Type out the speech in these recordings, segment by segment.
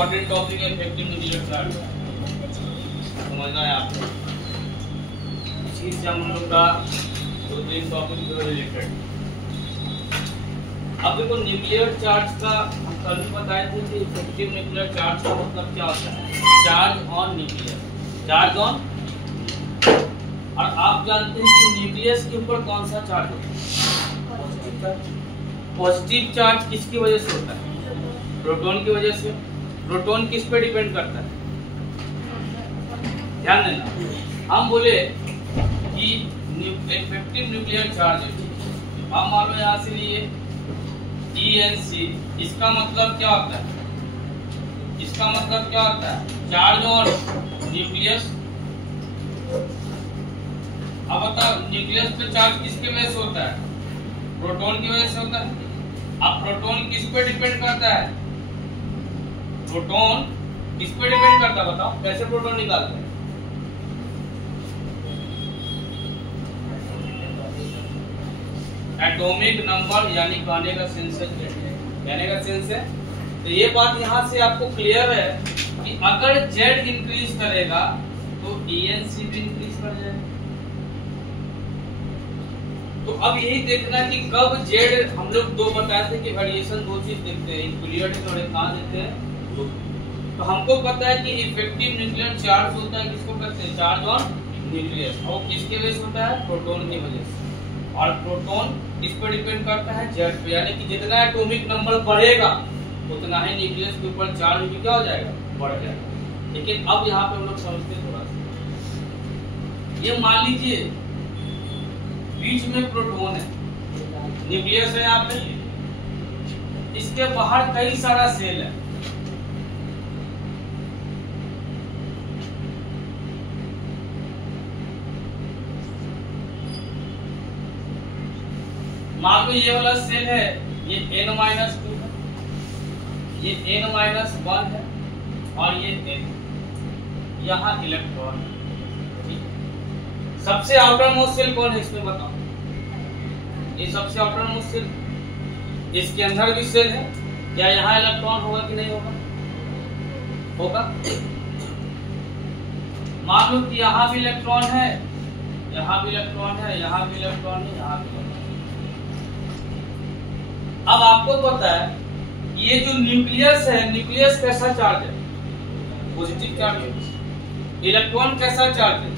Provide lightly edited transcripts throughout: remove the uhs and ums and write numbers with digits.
Important topic है effective nuclear charge, समझना है आपको। इसी से हम लोग का 2-3 टॉपिक जो रिलेटेड। अब देखो न्यूक्लियर चार्ज का हम कल भी बताए थे कि इफेक्टिव न्यूक्लियर चार्ज का मतलब क्या होता है, charge on nucleus, charge on. और आप जानते हैं कि न्यूक्लियस के ऊपर कौन सा चार्ज होता है, पॉजिटिव चार्ज। पॉजिटिव चार्ज किसकी वजह से होता है, प्रोटॉन की वजह से। प्रोटॉन किस पे डिपेंड करता है, ध्यान देना। हम बोले कि इफेक्टिव न्यूक्लियर चार्ज है, हम मान लो यहाँ से लिए ENC, इसका मतलब क्या होता है, इसका मतलब क्या होता है, चार्ज ऑन न्यूक्लियस। अब बताओ न्यूक्लियस पे चार्ज किसके वजह से होता है, प्रोटॉन की वजह से होता है। अब प्रोटॉन किस पे डिपेंड करता है, प्रोटॉन किस पे डिपेंड करता है, बताओ कैसे प्रोटॉन निकालते हैं। एटॉमिक नंबर, यानी कहने का सेंस है, कहने का सेंस है। तो ये बात यहाँ से आपको क्लियर है कि अगर Z इंक्रीज करेगा तो ENC भी इंक्रीज कर जाएगा। तो अब यही देखना कि कब Z, हम लोग दो बताए थे कि वेरिएशन दो चीज देखते हैं, एक पीरियड और एक कहाँ देते हैं। तो हमको पता है कि इफेक्टिव न्यूक्लियर चार्ज होता है, किसको कहते हैं, चार्ज ऑन न्यूक्लियस। और किसके वजह से होता है, प्रोटॉन की वजह से। और प्रोटॉन किस पर डिपेंड करता है, Z पे, यानी कि जितना एटॉमिक नंबर बढ़ेगा उतना ही न्यूक्लियस के ऊपर चार्ज भी क्या हो जाएगा, बढ़ जाएगा। लेकिन अब यहाँ पे हम लोग समझते हैं थोड़ा सा, ये मान लीजिए बीच में प्रोटॉन है, न्यूक्लियस है यहाँ पे, इसके बाहर कई सारा सेल है। मान लो ये वाला सेल है, ये N-2 है, ये N-1 है, और ये N, यहाँ इलेक्ट्रॉन है। ठीक, सबसे आउटर मोस्ट सेल कौन है इसमें बताओ, ये सबसे आउटर मोस्ट सेल, इसके अंदर भी सेल है, क्या यहाँ इलेक्ट्रॉन होगा कि नहीं होगा, होगा। मान लो कि यहाँ भी इलेक्ट्रॉन है, यहाँ भी इलेक्ट्रॉन है, यहाँ भी इलेक्ट्रॉन है, यहाँ भी इलेक्ट्रॉन। अब आपको पता है ये जो न्यूक्लियस है, न्यूक्लियस कैसा चार्ज है, पॉजिटिव चार्ज है। इलेक्ट्रॉन कैसा चार्ज है,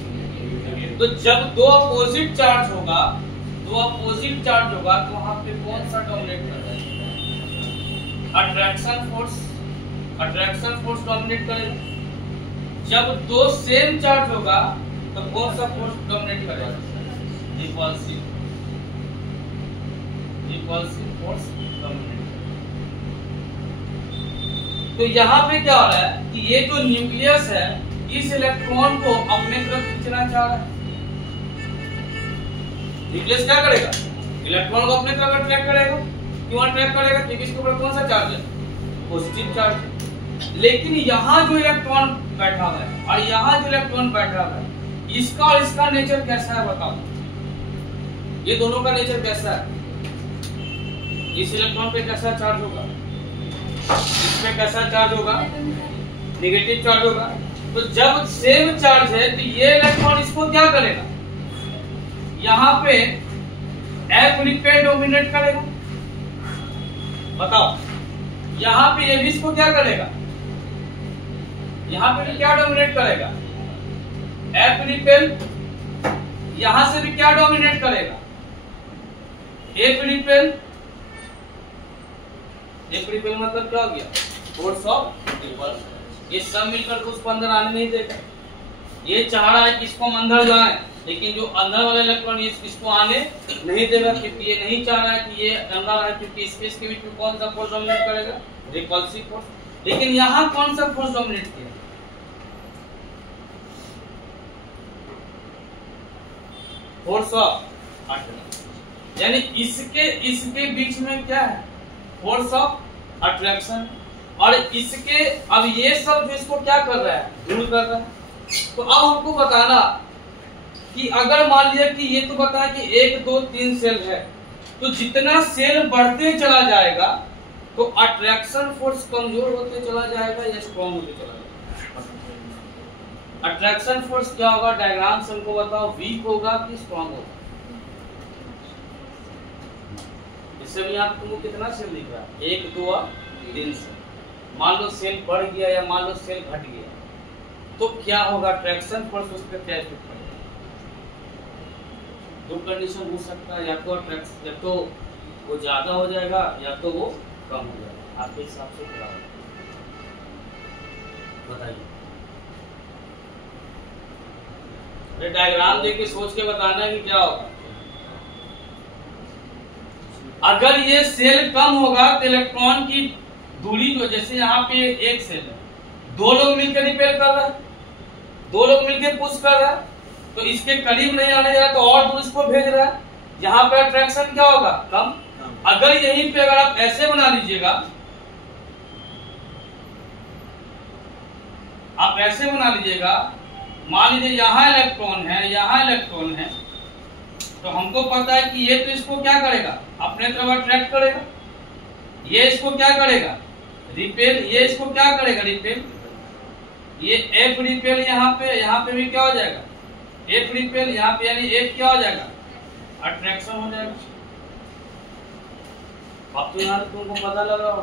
तो जब दो अपोजिट चार्ज होगा, दो अपोजिट चार्ज होगा तो वहां पे कौन सा डोमिनेट करेगा, attraction force, attraction force dominate करेगा। जब दो सेम चार्ज होगा तो कौन सा फोर्स डोमिनेट करेगा, रिपल्सिव, रिपल्सिव फोर्स डोमिनेट। तो यहाँ पे क्या हो रहा है कि ये जो न्यूक्लियस है इस इलेक्ट्रॉन को अपने तरफ खींचना चाह रहा है। न्यूक्लियस क्या करेगा, इलेक्ट्रॉन को अपने तरफ अट्रैक्ट करेगा। क्यों अट्रैक्ट करेगा, क्योंकि इसके ऊपर कौन सा चार्ज है, पॉजिटिव चार्ज। लेकिन यहाँ जो इलेक्ट्रॉन बैठा हुआ है और यहाँ जो इलेक्ट्रॉन बैठा हुआ है, इसका और इसका नेचर कैसा है बताओ, ये दोनों का नेचर कैसा है। इस इलेक्ट्रॉन पे कैसा चार्ज होगा, इसमें कैसा चार्ज होगा, नेगेटिव चार्ज होगा। तो जब सेम चार्ज है तो ये इलेक्ट्रॉन इसको क्या करेगा, यहाँ पे F पे डोमिनेट करेगा, बताओ। यहाँ पे ये भी इसको क्या करेगा, यहाँ पे भी क्या डोमिनेट करेगा, F रिपेल। यहां से भी क्या डोमिनेट करेगा, F रिपेल। F रिपेल मतलब क्या हो गया, फोर्स ऑफ रिपल्शन। ये सब मिलकर तो उसको अंदर आने नहीं देगा। ये चाह रहा है कि इसको हम अंदर जाए, लेकिन जो अंदर वाला इलेक्ट्रॉन इसको आने नहीं देगा, क्योंकि ये नहीं चाह रहा है कि ये अंदर आए, क्योंकि स्पेस के बीच में कौन सा फोर्स डोमिनेट करेगा, रिपल्सिव फोर्स। लेकिन यहाँ कौन सा फोर्स डोमिनेट किया, फोर्स ऑफ अट्रैक्शन। यानी इसके बीच में क्या है, फोर्स ऑफ अट्रैक्शन। और इसके अब ये सब जो इसको क्या कर रहा है, दूर कर रहा है। तो अब हमको बताना कि अगर मान लिया कि ये तो बताया कि 1 2 3 सेल है, तो जितना सेल बढ़ते चला जाएगा तो अट्रैक्शन फोर्स कमजोर होते चला जाएगा या स्ट्रॉन्ग होते चला जाएगा? अट्रैक्शन फोर्स क्या होगा, डायग्राम से हमको बताओ, वीक होगा कि स्ट्रॉन्ग होगा? इससे भी आप तुमको कितना सेल दिख रहा है, 1 2 और 3 सेल। मान लो सेल बढ़ गया या मान लो सेल घट गया, तो क्या होगा, अट्रैक्शन फोर्स उस पर क्या इफेक्ट पड़ेगा? दो कंडीशन हो सकता है, या तो वो ज्यादा हो जाएगा या तो वो कम हो जाएगा। आपके हिसाब से क्या होगा बताइए? डायग्राम देख के सोच के बताना है कि क्या होगा। अगर ये सेल कम होगा तो इलेक्ट्रॉन की दूरी जो, जैसे यहाँ पे एक सेल है, 2 लोग मिलकर रिपेल कर रहा है, 2 लोग मिलकर पुश कर रहा है, तो इसके करीब नहीं आने जा रहा तो और दूर इसको भेज रहा है, यहाँ पे अट्रैक्शन क्या होगा, कम। अगर यहीं पे अगर आप ऐसे बना लीजिएगा, आप ऐसे बना लीजिएगा, मान लीजिए यहाँ इलेक्ट्रॉन है, यहाँ इलेक्ट्रॉन है, तो हमको पता है कि ये तो इसको क्या करेगा, अपने तरफ अट्रैक्ट करेगा, ये इसको क्या करेगा, रिपेल, ये इसको क्या करेगा, रिपेल। ये एफ रिपेल यहाँ पे भी क्या हो जाएगा, एफ रिपेल, यहाँ पे यानी एफ क्या हो जाएगा, अट्रैक्शन हो जाएगा। अब तो यहाँ तुमको पता लगा होगा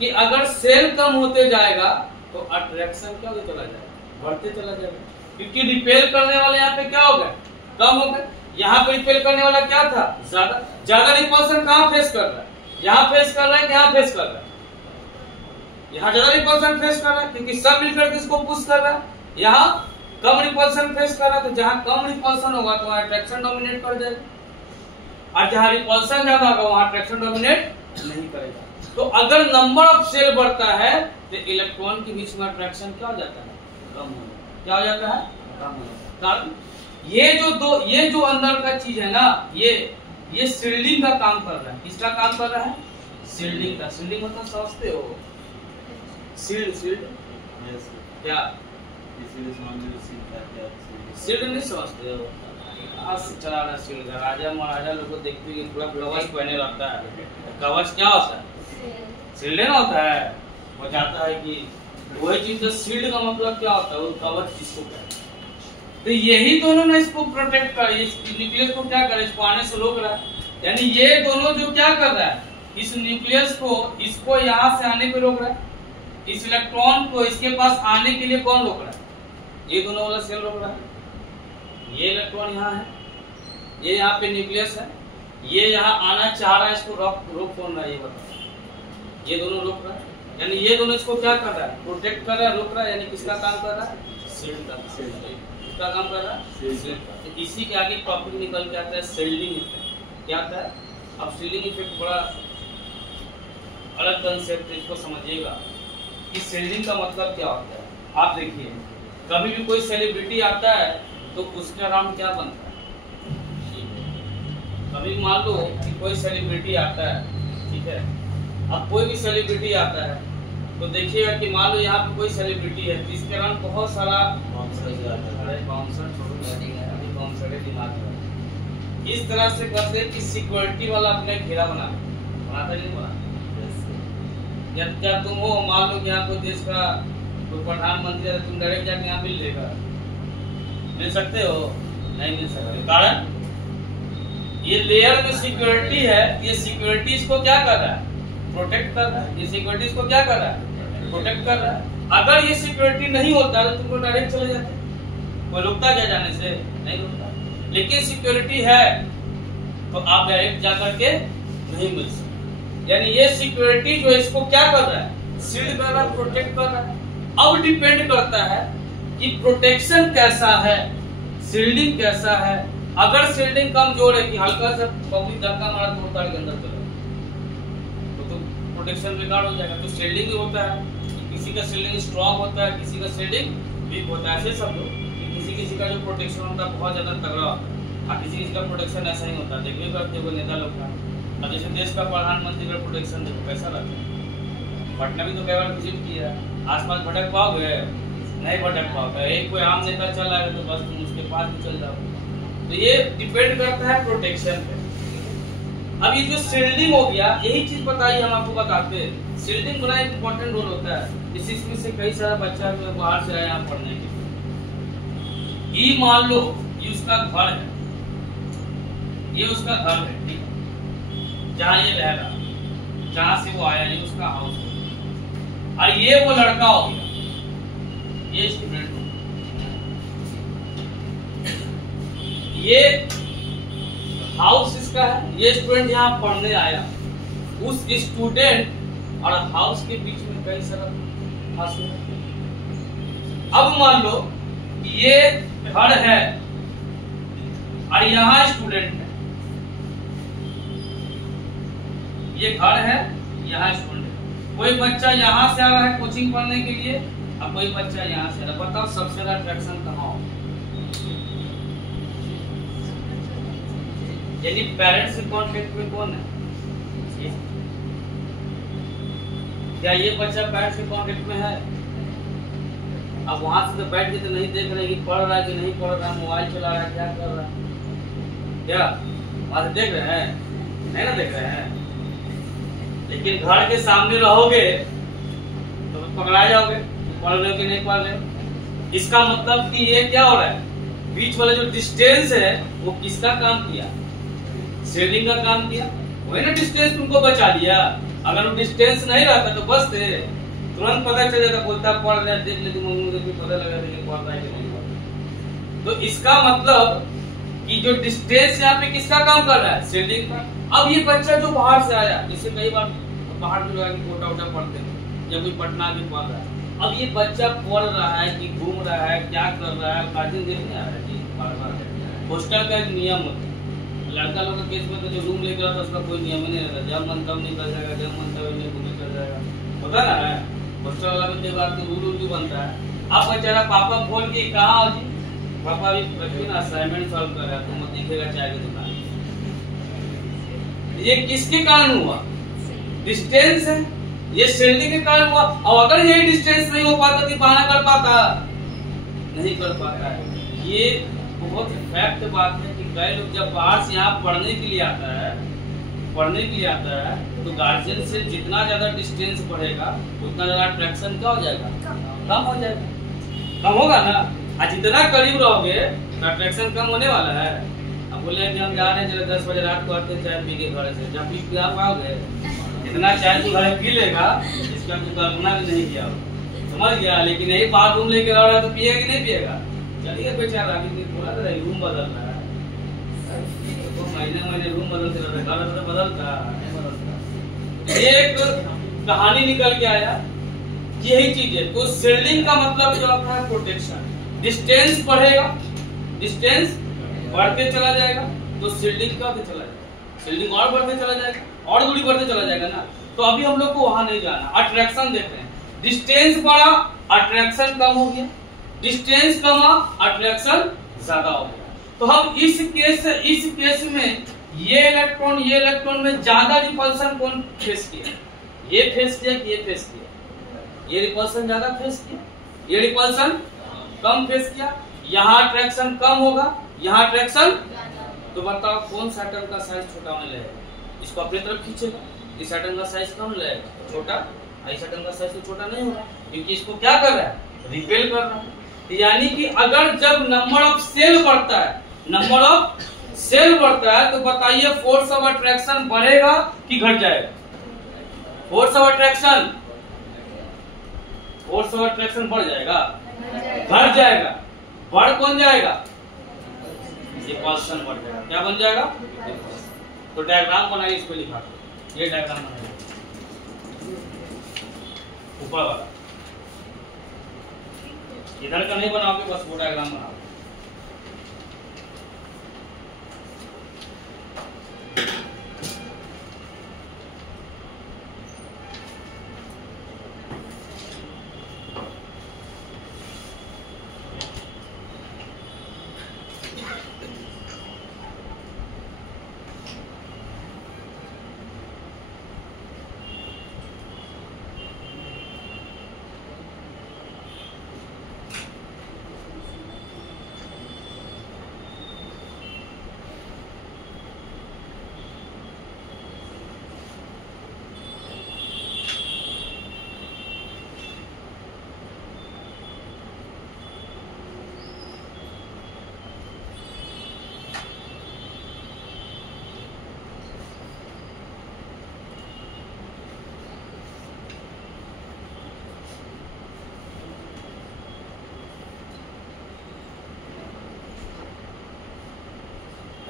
कि अगर सेल कम होते जाएगा तो अट्रैक्शन क्या होते चला जाएगा, बढ़ते चला जाएगा, क्योंकि रिपेल करने वाले यहाँ पे क्या हो गए, कम हो गए। यहाँ पे रिपेल करने वाला क्या था, ज्यादा रिपल्सन कहाँ फेस कर रहा है, यहाँ फेस कर रहा है कि यहाँ फेस कर रहा है, यहाँ ज्यादा रिपल्सन फेस कर रहा है क्योंकि सब मिलकर इसको पुश कर रहा है। यहाँ कम रिपल्सन फेस कर रहा है, तो जहाँ कम रिपल्सन होगा तो वहाँ अट्रैक्शन डोमिनेट कर जाएगा, और जहाँ रिपल्सन ज्यादा होगा वहाँ अट्रैक्शन डोमिनेट नहीं करेगा। तो अगर नंबर ऑफ सेल बढ़ता है तो इलेक्ट्रॉन के बीच में अट्रैक्शन क्या हो जाता है, कम हो जाता है। क्या हो जाता है, कम हो जाता है। ये जो अंदर का चीज है ना, ये शील्डिंग का काम कर रहा है। किसका काम कर रहा है, शील्डिंग का। शील्डिंग मतलब समझते हो, शील्ड क्या, शील्ड नहीं समझते हो, चला रहा शील्ड का, राजा महाराजा लोग को देखते हैं पूरा कवच पहने रहता है। कवच क्या होता है, शील्ड ना होता है। वो चाहता है कि वही चीज, शील्ड का मतलब क्या होता है, वो कवच जिसको कहते हैं। तो यही दोनों ने इसको प्रोटेक्ट कर, इस न्यूक्लियस को क्या कर, इसको आने से रोक रहा है। यानी ये दोनों जो क्या कर रहा है, इस न्यूक्लियस को, इसको यहाँ से आने को रोक रहा है, इस इलेक्ट्रॉन को इसके पास आने के लिए कौन रोक रहा है, ये दोनों वाला सेल रोक रहा है। ये इलेक्ट्रॉन यहाँ है, ये यहाँ पे न्यूक्लियस है, ये यहाँ आना चाह रहा है, इसको रोक कौन रहा है, ये बताओ। ये दोनों रोक रहा है, यानी ये दोनों इसको क्या कर रहा है, प्रोटेक्ट कर रहा है, रोक रहा है। यानी किसका काम कर रहा है, शील्ड का। किसका काम कर रहा है, शील्ड। इसी के आगे टॉपिक निकल के आता है शील्डिंग इफेक्ट। क्या आता है, अब शील्डिंग इफेक्ट बड़ा अलग कंसेप्ट है, इसको समझिएगा कि शील्डिंग का मतलब क्या होता है। आप देखिए, कभी भी कोई सेलिब्रिटी आता है तो उसके अराउंड क्या बनता है, कभी मान लो कि कोई सेलिब्रिटी आता है, ठीक है, अब कोई भी सेलिब्रिटी आता है तो देखिएगा कि मान लो यहाँ पे कोई सेलिब्रिटी है तो इसके अराउंड बहुत सारा इस तरह से करते कि सिक्योरिटी वाला अपने घेरा बनाता नहीं बना। जब तुम हो, मान लो कि यहाँ कोई देश का कोई प्रधानमंत्री है, तुम डायरेक्ट जाके यहाँ मिल लेगा, मिल सकते हो, नहीं मिल सकते। कारण ये लेयर में सिक्योरिटी है, ये सिक्योरिटी इसको क्या कर रहा है, प्रोटेक्ट कर रहा है। ये सिक्योरिटी इसको क्या कर रहा है, प्रोटेक्ट कर रहा है। अगर ये सिक्योरिटी नहीं होता तो तुमको डायरेक्ट चले जाते, कोई रुकता क्या जाने से, नहीं रुकता। लेकिन सिक्योरिटी है तो आप डायरेक्ट जाकर के नहीं मिल सकते। यानी ये सिक्योरिटी जो इसको क्या कर रहा है, शील्ड कर रहा है, प्रोटेक्ट कर रहा है। अब डिपेंड करता है कि प्रोटेक्शन कैसा है, शील्डिंग कैसा है। अगर शील्डिंग कमजोर है कि हल्का सा पब्लिक धक्का मारा तो तार के अंदर चला तो प्रोटेक्शन बेकार हो जाएगा। तो शील्डिंग होता है, किसी का शील्डिंग स्ट्रॉन्ग होता है, किसी का शील्डिंग वीक होता है। ऐसे सब लोग, किसी का जो प्रोटेक्शन होता है बहुत ज्यादा तगड़ा होता है, किसी का प्रोटेक्शन ऐसा ही होता है। देखिए करते हुए नेता लोग का, अब जैसे देश का प्रधानमंत्री का प्रोटेक्शन देखो कैसा रहता है। पटना भी तो कई बार विजिट किया, आसपास भटक पाओगे, नहीं भटक पाओगे। एक कोई आम नेता चल रहा है तो बस तुम उसके पास भी चल जाओ। तो ये डिपेंड करता है प्रोटेक्शन पे। अब ये जो शील्डिंग हो गया, यही चीज बताइए, हम आपको बताते हैं। शील्डिंग बड़ा एक इम्पोर्टेंट रोल होता है। इसमें से कई सारा बच्चा जो बाहर से आया यहाँ पढ़ने के लिए, ये मान लो ये उसका घर है, ये उसका घर है, ठीक है, जहाँ ये रह रहा, जहाँ से वो आया, ये उसका हाउस है, और ये वो लड़का हो गया, ये स्टूडेंट, ये हाउस इसका है, ये स्टूडेंट यहाँ पढ़ने आया। उस स्टूडेंट और हाउस के बीच में कई सारा फासला। अब मान लो ये घर है और यहाँ स्टूडेंट है, ये घर है, यहाँ स्टूडेंट है। कोई बच्चा यहाँ से आ रहा है कोचिंग पढ़ने के लिए, और कोई बच्चा यहाँ से आ रहा है। बताओ सबसे ज्यादा अट्रैक्शन कहाँ हो? यानी पेरेंट्स के कांटेक्ट में कौन है? क्या ये बच्चा पेरेंट्स के कांटेक्ट में है? अब वहां से तो बैठ के तो नहीं देख रहे कि पढ़ रहा है कि नहीं पढ़ रहा है, मोबाइल चला रहा है, क्या कर रहा है, क्या वहां से देख रहे हैं? नहीं ना देख रहे हैं। लेकिन घर के सामने रहोगे तो पकड़ा जाओगे, पढ़ रहे हो कि नहीं पढ़ रहे हो। इसका मतलब कि ये क्या हो रहा है, बीच वाला जो डिस्टेंस है वो किसका काम किया? शील्डिंग का काम किया। वही ना डिस्टेंस तुमको बचा लिया। अगर वो डिस्टेंस नहीं रहता तो बस थे, तुरंत पता चल जाता, बोलता पढ़ रहा है, देख लेती मम्मी को, पता लगा कि पढ़ रहा है कि नहीं पढ़ रहा। तो इसका मतलब कि जो डिस्टेंस यहाँ पे किसका काम कर रहा है? शील्डिंग का। अब ये बच्चा जो बाहर से आया, जैसे कई बार बाहर में लोग कोटा वोटा पढ़ते हैं, या कोई पटना भी पढ़ रहा है। अब ये बच्चा पढ़ रहा है कि घूम रहा है, क्या कर रहा है, गार्जियन देखने आ रहा है कि पढ़ रहा है। हॉस्टल का एक नियम होता है, लड़का लोग के केस में तो जो रूम लेकर आता है उसका कोई नियम ही नहीं रहता, जब मन तब निकल जाएगा, जब मन तब नहीं घूमे चल जाएगा, होता ना है। हॉस्टल वाला में कई बार तो रूल भी बनता है। अब बेचारा पापा बोल के कहा हो जी, पापा भी रखिए ना असाइनमेंट सॉल्व कर रहा है, तो मत दिखेगा चाय की दुकान। ये किसके कारण हुआ? डिस्टेंस है, ये शील्डिंग के कारण हुआ। और अगर ये डिस्टेंस नहीं हो पाता तो बहाना कर पाता, नहीं कर पाता है। ये बहुत फैक्ट बात है कि कई लोग जब बाहर से यहाँ पढ़ने के लिए आता है, तो गार्जियन से जितना ज्यादा डिस्टेंस बढ़ेगा उतना ज्यादा अट्रैक्शन क्या हो जाएगा? कम हो जाएगा, कम होगा ना। और जितना करीब रहोगे तो अट्रैक्शन कम होने वाला है। अब बोले कि हम जा रहे हैं, चलो 10 बजे रात को आते हैं चाय पी के घर से, जब पी आप आओगे इतना चाय तो घर पी लेगा, इसका आपको कल्पना भी नहीं किया, समझ गया। लेकिन यही बाहर रूम लेके आ रहा है तो पिएगा कि नहीं पिएगा? चलिए बेचारा बोला था रूम बदल रहा है, तो महीने रूम बदलते रहता है, तो बदलता नहीं बदलता। एक कहानी निकल के आया, यही चीज है। तो शील्डिंग का मतलब जो आपका है प्रोटेक्शन। डिस्टेंस बढ़ेगा, डिस्टेंस बढ़ते चला जाएगा तो शील्डिंग का चला जाएगा, शील्डिंग और बढ़ते चला जाएगा, और दूरी बढ़ते चला जाएगा ना। तो अभी हम लोग को वहां नहीं जाना, अट्रैक्शन देख रहे हैं। डिस्टेंस बढ़ा, अट्रैक्शन कम हो गया, डिस्टेंस कमा, अट्रैक्शन ज्यादा हो गया। तो हम इस केस में ये इलेक्ट्रॉन में ज्यादा रिपल्सन कौन फेस किया? ये फेस किया कि ये फेस किया? ये रिपल्सन ज्यादा फेस किया, ये रिपल्सन कम फेस किया। यहाँ अट्रैक्शन कम होगा, यहाँ अट्रैक्शन। तो बताओ कौन सा एटम का साइज छोटा होने लगेगा? इसको अपनी तरफ खींचेगा, इस एटम का साइज कम लगेगा, छोटा। इस एटम का साइज तो छोटा नहीं होगा, क्योंकि इसको क्या कर रहा है? रिपेल कर रहा है। यानी कि अगर जब नंबर ऑफ सेल बढ़ता है, तो बताइए फोर्स ऑफ अट्रैक्शन बढ़ेगा कि घट जाएगा? फोर्स ऑफ अट्रैक्शन बढ़ जाएगा, घट जाएगा। बढ़ कौन जाएगा? रिपल्सन बढ़ जाएगा। क्या बन जाएगा? तो डायग्राम बनाइए, इसको लिखा, ये डायग्राम बनाइए ऊपर वाला, इधर का नहीं बनाओगे, बस वो डायग्राम बनाओ।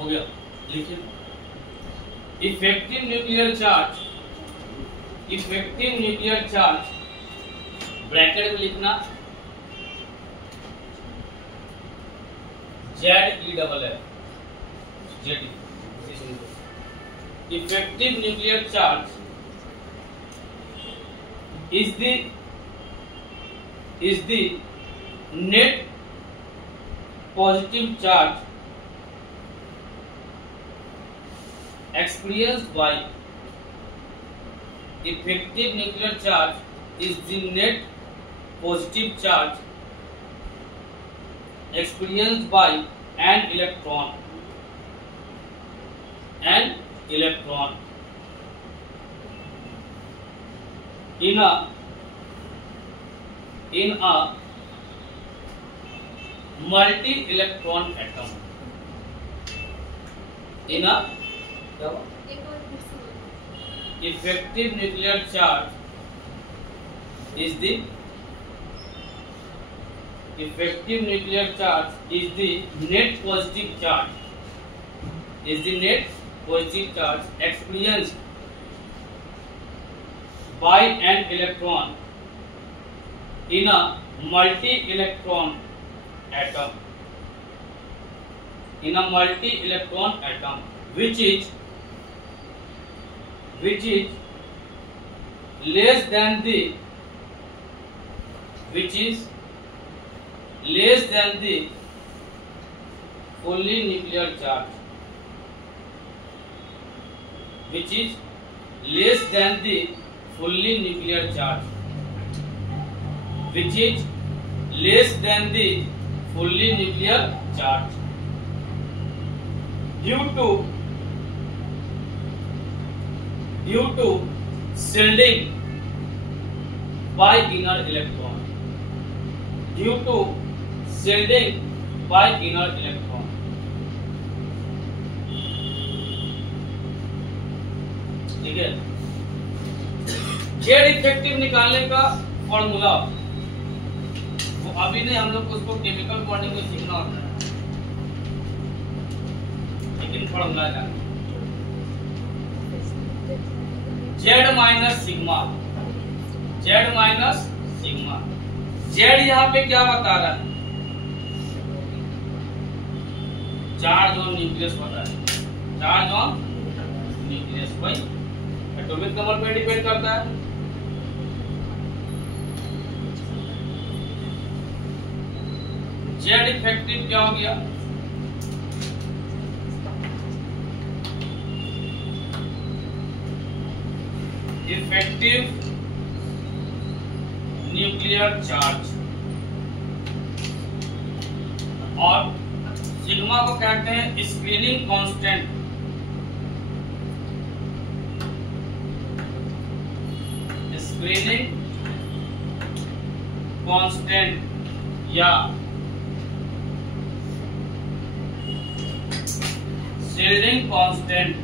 गया, लिखिए effective nuclear charge, effective nuclear charge bracket में लिखना ZEFF, effective nuclear charge is the net positive charge experienced by, effective nuclear charge is the net positive charge experienced by an electron in a multi-electron atom, in a effective nuclear charge is the effective nuclear charge is the net positive charge, is the net positive charge experienced by an electron in a multi-electron atom, in a multi-electron atom which is less than the fully nuclear charge, which is less than the fully nuclear charge, which is less than the fully nuclear charge due to shielding by inner electron, due to shielding by inner electron. ठीक है, Z effective निकालने का formula वो अभी नहीं, हम लोग को उसको केमिकल बॉन्डिंग में सीखना होता है, लेकिन फॉर्मूला जाना Z minus sigma, Z minus sigma. Z यहाँ पे क्या बता रहा है, चार्ज ऑन न्यूक्लियस बता रहा है, चार्ज ऑन न्यूक्लियस भाई एटॉमिक नंबर पे डिपेंड करता है। जेड इफेक्टिव क्या हो गया, इफेक्टिव न्यूक्लियर चार्ज, और सिग्मा को कहते हैं स्क्रीनिंग कांस्टेंट, स्क्रीनिंग कांस्टेंट या शील्डिंग कांस्टेंट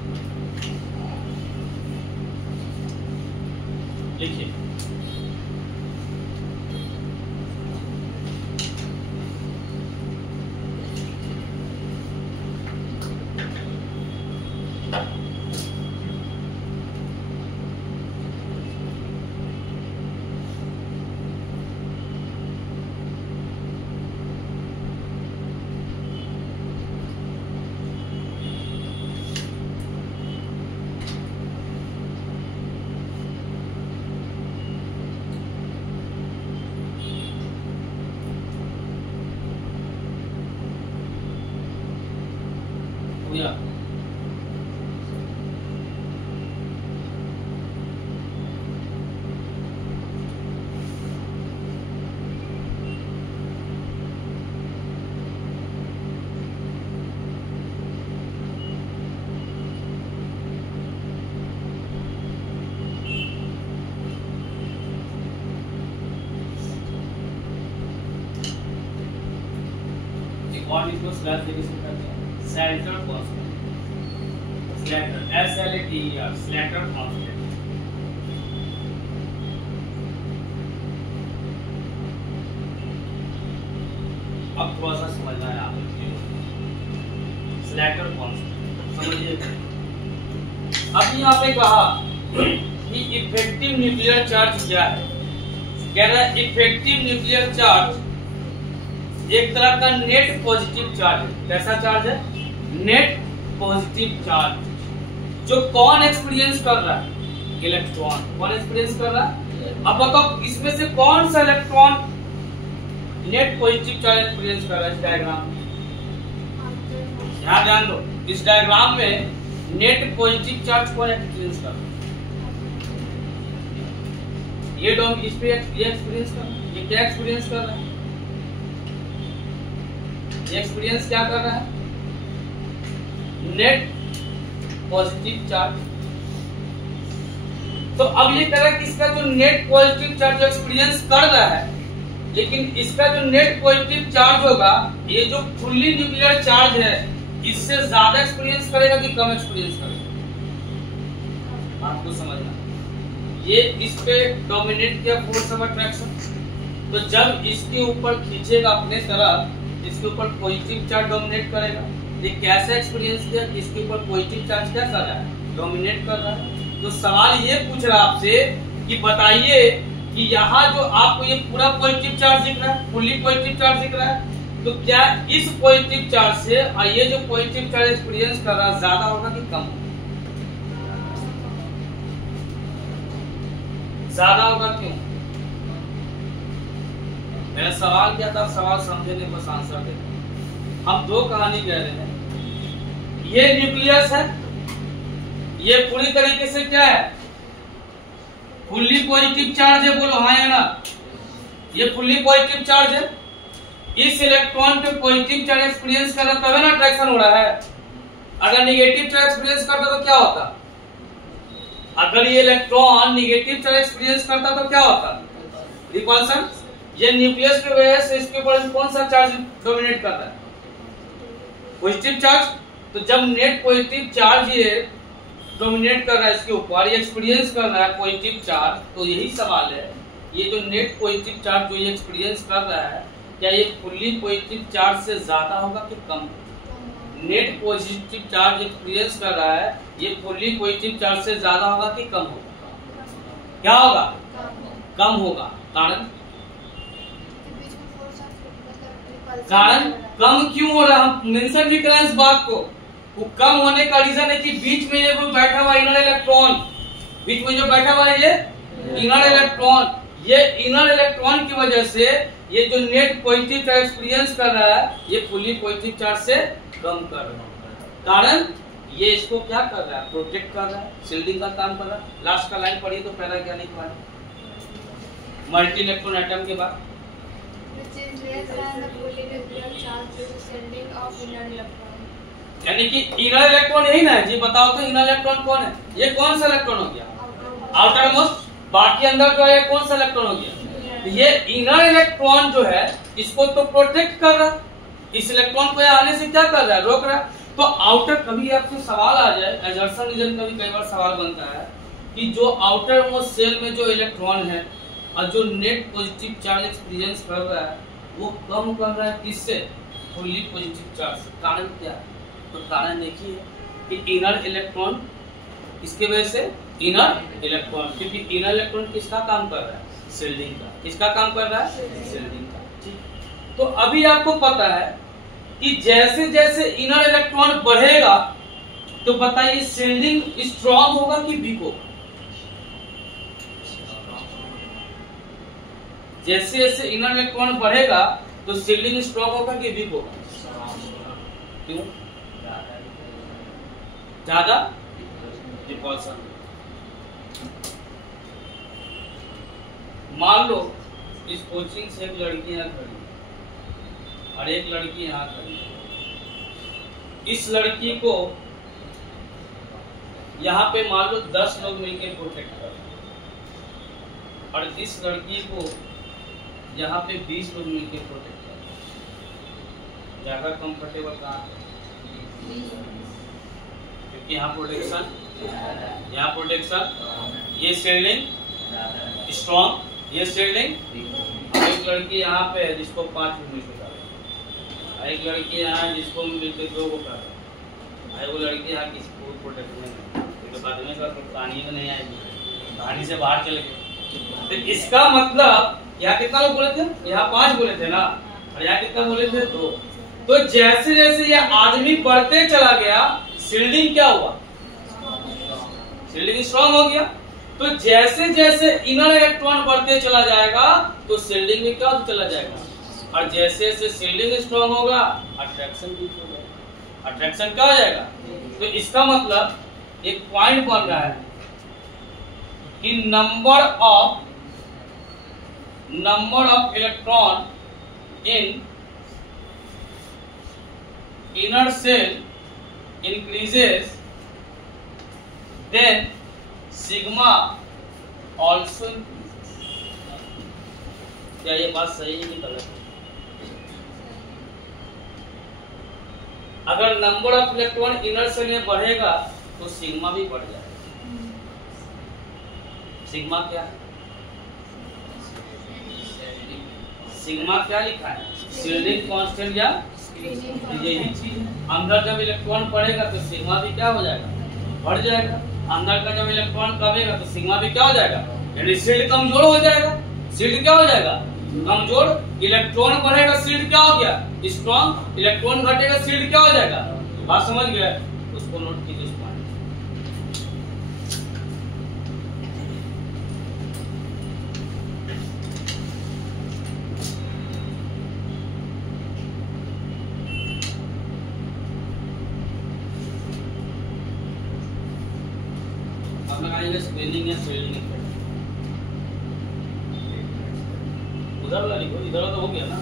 लिखिए। Yeah. और इसको स्लैश देके करते हैं Slater constant, Slater SLATER, Slater constant. अब थोड़ा सा समझना है आप, स्लैटर कांस्टेंट समझिए। अब यहाँ पे कहा कि इफेक्टिव न्यूक्लियर चार्ज क्या है। कह रहा है इफेक्टिव न्यूक्लियर चार्ज एक तरह का नेट पॉजिटिव चार्ज है। कैसा चार्ज है? Net positive charge. जो कौन एक्सपीरियंस कर रहा है? इलेक्ट्रॉन। कौन एक्सपीरियंस कर रहा है? अब बताओ इसमें से कौन सा electron net positive charge experience कर रहा है? इस डायग्राम में ध्यान दो, इस डायग्राम में नेट पॉजिटिव चार्ज कौन एक्सपीरियंस कर रहा है? ये डोम इस पे ये एक्सपीरियंस कर रहा है। ये क्या एक्सपीरियंस कर रहा है? ये एक्सपीरियंस क्या कर रहा है? Net positive charge. तो अब ये कह रहा है कि इसका जो नेट पॉजिटिव चार्ज एक्सपीरियंस कर रहा है, लेकिन इसका जो नेट पॉजिटिव चार्ज होगा, ये जो फुल्ली न्यूक्लियर चार्ज है, इससे ज्यादा एक्सपीरियंस करेगा कि कम एक्सपीरियंस करेगा? आपको समझना। ये इस पे डोमिनेट किया फोर्स ऑफ अट्रैक्शन, तो जब इसके ऊपर खींचेगा अपने तरफ, इसके ऊपर पॉजिटिव चार्ज डोमिनेट करेगा। ये कैसे एक्सपीरियंस किया कि इसके ऊपर पॉजिटिव चार्ज क्या कर रहा है? डोमिनेट कर रहा है। तो सवाल ये पूछ रहा है आपसे कि बताइए कि यहाँ जो आपको ये पूरा पॉजिटिव चार्ज दिख रहा है, फुल्ली पॉजिटिव चार्ज दिख रहा है, तो क्या इस पॉजिटिव चार्ज से और ये जो पॉजिटिव चार्ज एक्सपीरियंस कर रहा है ज्यादा होगा कि कम होगा? ज्यादा होगा। क्यों? मेरा सवाल क्या था? सवाल समझे नहीं, बस आंसर दे। हम दो कहानी कह रहे हैं। ये न्यूक्लियस है, ये पूरी तरीके से क्या है? फुल्ली पॉजिटिव चार्ज है। बोलो हाँ या ना? ये फुल्ली पॉजिटिव चार्ज है। इस इलेक्ट्रॉन पे पॉजिटिव चार्ज एक्सपीरियंस कर रहा तब ना अट्रैक्शन हो रहा है। अगर निगेटिव चार्ज एक्सपीरियंस करता तो क्या होता? अगर ये इलेक्ट्रॉन निगेटिव चार्ज एक्सपीरियंस करता तो क्या होता? रिपल्सन। ये न्यूक्लियस की वजह से इसके ऊपर कौन सा चार्ज डोमिनेट करता है? Positive charge. तो जब नेट पॉजिटिव चार्ज ये डोमिनेट कर रहा है इसके ऊपर, ये एक्सपीरियंस कर रहा है पॉजिटिव चार्ज, तो यही सवाल है, ये जो नेट पॉजिटिव चार्ज जो ये एक्सपीरियंस कर रहा है, क्या ये फुल्ली पॉजिटिव चार्ज से ज्यादा होगा कि कम? नेट पॉजिटिव चार्ज एक्सपीरियंस कर रहा है, ये फुल्ली पॉजिटिव चार्ज से ज्यादा होगा कि कम होगा? क्या होगा? कम होगा। कारण कम क्यों हो रहा है? हम मेंशन भी करें इस बात को। वो कम होने का रीजन है कि बीच में ये वो बैठा हुआ इनर इलेक्ट्रॉन, बीच में जो बैठा हुआ है ये इनर इलेक्ट्रॉन, ये इनर इलेक्ट्रॉन की वजह से ये जो नेट पॉजिटिव चार्ज एक्सपीरियंस कर रहा है, ये फुल्ली पॉजिटिव चार्ज से कम कर रहा है। कारण ये इसको क्या कर रहा है? प्रोटेक्ट कर रहा है, शील्डिंग का काम कर रहा है। लास्ट का लाइन पढ़िए तो पैरागैनिक वाला मल्टी इलेक्ट्रॉन एटम के बाद यानी कि इनर इलेक्ट्रॉन यही ना है जी? बताओ तो इनर इलेक्ट्रॉन कौन है? ये कौन सा इलेक्ट्रॉन हो गया? Outer most. बाकी अंदर जो है कौन सा इलेक्ट्रॉन हो गया? ये इनर इलेक्ट्रॉन जो है इसको तो प्रोटेक्ट कर रहा है, इस इलेक्ट्रॉन को आने से क्या कर रहा है? रोक रहा है। तो आउटर, कभी आपसे सवाल आ जाए, एजर्सन रीजन का भी कई बार सवाल बनता है कि जो आउटर मोस्ट सेल में जो इलेक्ट्रॉन है और जो नेट पॉजिटिव चार्ज एक्सपीरियंस कर रहा है, वो कम कर रहा है किससे? फुल्ली पॉजिटिव चार्ज से। कारण क्या है? तो कारण देखिए कि इनर इलेक्ट्रॉन, इसके वजह से इनर इलेक्ट्रॉन, क्योंकि इनर इलेक्ट्रॉन किसका काम कर रहा है? शील्डिंग का। किसका काम कर रहा है? शील्डिंग का। ठीक। तो अभी आपको पता है कि जैसे जैसे इनर इलेक्ट्रॉन बढ़ेगा तो बताइए शील्डिंग स्ट्रॉन्ग होगा कि वीक होगा? जैसे जैसे इनर इलेक्ट्रॉन बढ़ेगा तो शील्डिंग स्ट्रॉन्ग होगा कि वीक होगा? क्यों? ज्यादा रिपल्सन। मान लो इस कोचिंग से एक लड़की यहाँ खड़ी और एक लड़की यहाँ खड़ी। इस लड़की को यहाँ पे मान लो 10 लोग मिलकर प्रोटेक्ट कर, और इस लड़की को यहाँ पे 20 लोग मिलकर प्रोटेक्ट कर। ज्यादा कंफर्टेबल कहाँ? क्योंकि यहाँ प्रोटेक्शन, ये शील्डिंग स्ट्रॉन्ग, ये शील्डिंग। एक लड़की यहाँ पे है जिसको 5 लोग मिलकर, एक लड़की यहाँ है जिसको मिलकर 2 को कर, भाई वो लड़की यहाँ किसी को प्रोटेक्ट नहीं, तो बाद में कहानी में नहीं आएगी, कहानी से बाहर चले गए। तो इसका मतलब यहाँ कितना लोग बोले थे, यहाँ 5 बोले थे ना, और यहाँ कितना बोले थे 2। तो जैसे जैसे ये आदमी बढ़ते चला गया, शील्डिंग क्या हुआ, शील्डिंग स्ट्रॉन्ग हो गया। तो जैसे जैसे इनर इलेक्ट्रॉन बढ़ते चला जाएगा तो शील्डिंग में क्या चला जाएगा, और जैसे जैसे शील्डिंग स्ट्रॉन्ग होगा अट्रैक्शन वीक हो जाएगा, अट्रैक्शन क्या हो जाएगा। तो इसका मतलब एक पॉइंट बन रहा है कि number of electron in inner cell increases, then sigma also increases। क्या ये बात सही है कि गलत है? अगर number of electron inner shell में बढ़ेगा तो सिग्मा भी बढ़ जाएगा। सिग्मा क्या है, सिग्मा क्या लिखा है, शील्डिंग कांस्टेंट या यही चीज है। अंदर जब इलेक्ट्रॉन पड़ेगा तो सिग्मा भी क्या हो जाएगा, बढ़ जाएगा। अंदर का जब इलेक्ट्रॉन कमेगा तो सिग्मा भी क्या हो जाएगा, यानी शील्ड कमजोर हो जाएगा। शील्ड क्या हो जाएगा, कमजोर। इलेक्ट्रॉन बढ़ेगा शील्ड क्या हो गया, स्ट्रॉन्ग। इलेक्ट्रॉन घटेगा शील्ड क्या हो जाएगा। बात समझ गया, उसको नोट कीजिए। स्क्रीनिंग है, स्क्रीनिंग उधर वाला लिखो, इधर तो हो गया ना।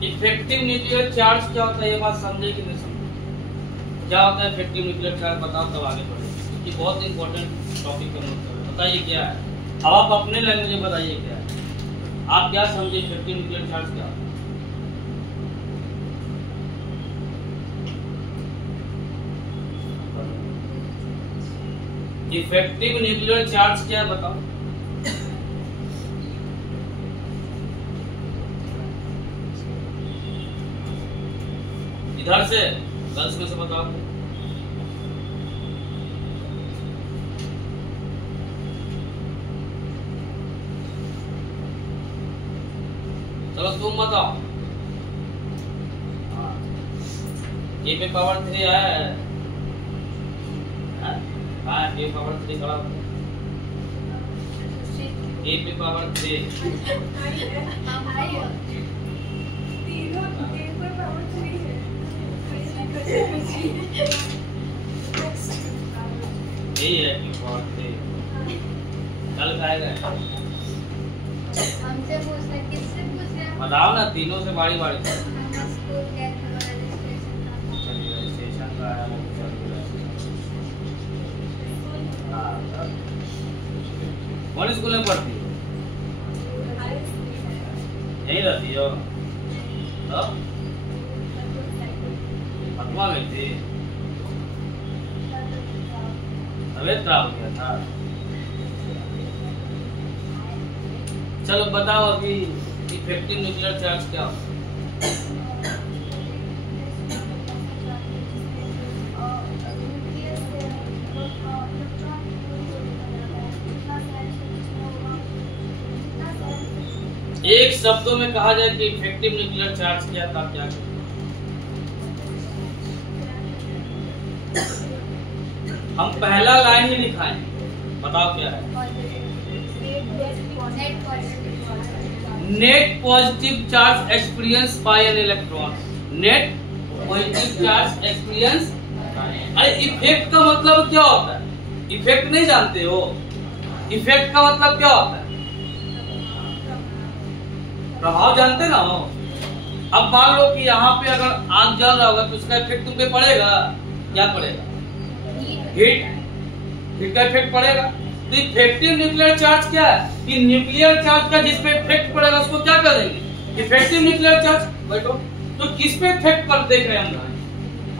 इफेक्टिव न्यूक्लियर चार्ज क्या होता है, ये बात समझे कि नहीं समझे। क्या होता है इफेक्टिव न्यूक्लियर चार्ज, बताओ तब आगे बढ़े। ये बहुत इंपॉर्टेंट टॉपिक का नोट करो, बताइए क्या है। अब आप अपने लैंग्वेज में बताइए क्या है, आप क्या समझे इफेक्टिव न्यूक्लियर चार्ज क्या होता है। इफेक्टिव न्यूक्लियर चार्ज क्या है बताओ। इधर से गर्ल्स में से बताओ। चलो तुम बताओ। ए पे पावर 3 आया है, हाँ ए पावर 3 खड़ा होता है। ए पे पावर 3 यही है कि पावर 3 कल खाएगा। हमसे पूछना, किससे पूछ रहे हैं? बताओ ना, तीनों से बारी बारी। कौन स्कूल में पढ़ती है? यहीं रहती हो? फतवा में थी, तबीयत खराब हो गया था। चलो बताओ अभी इफेक्टिव न्यूक्लियर चार्ज क्या होता है। एक शब्दों में कहा जाए कि इफेक्टिव न्यूक्लियर चार्ज क्या था, क्या करें? हम पहला लाइन ही लिखाएं, बताओ क्या है। Net positive charge experience by an electron. Net positive charge experience. अरे इफेक्ट का मतलब क्या होता है? इफेक्ट नहीं जानते हो? इफेक्ट का मतलब क्या होता है? प्रभाव जानते ना हो? अब मान लो कि यहाँ पे अगर आग जल रहा होगा तो उसका इफेक्ट तुम पे पड़ेगा। क्या पड़ेगा? हीट का इफेक्ट पड़ेगा। तो इफेक्टिव न्यूक्लियर चार्ज क्या है? कि न्यूक्लियर चार्ज का जिस पे इफेक्ट पड़ेगा उसको क्या करेंगे? Effective nuclear charge. बैठो, तो किस पे इफेक्ट पर देख रहे हैं हम?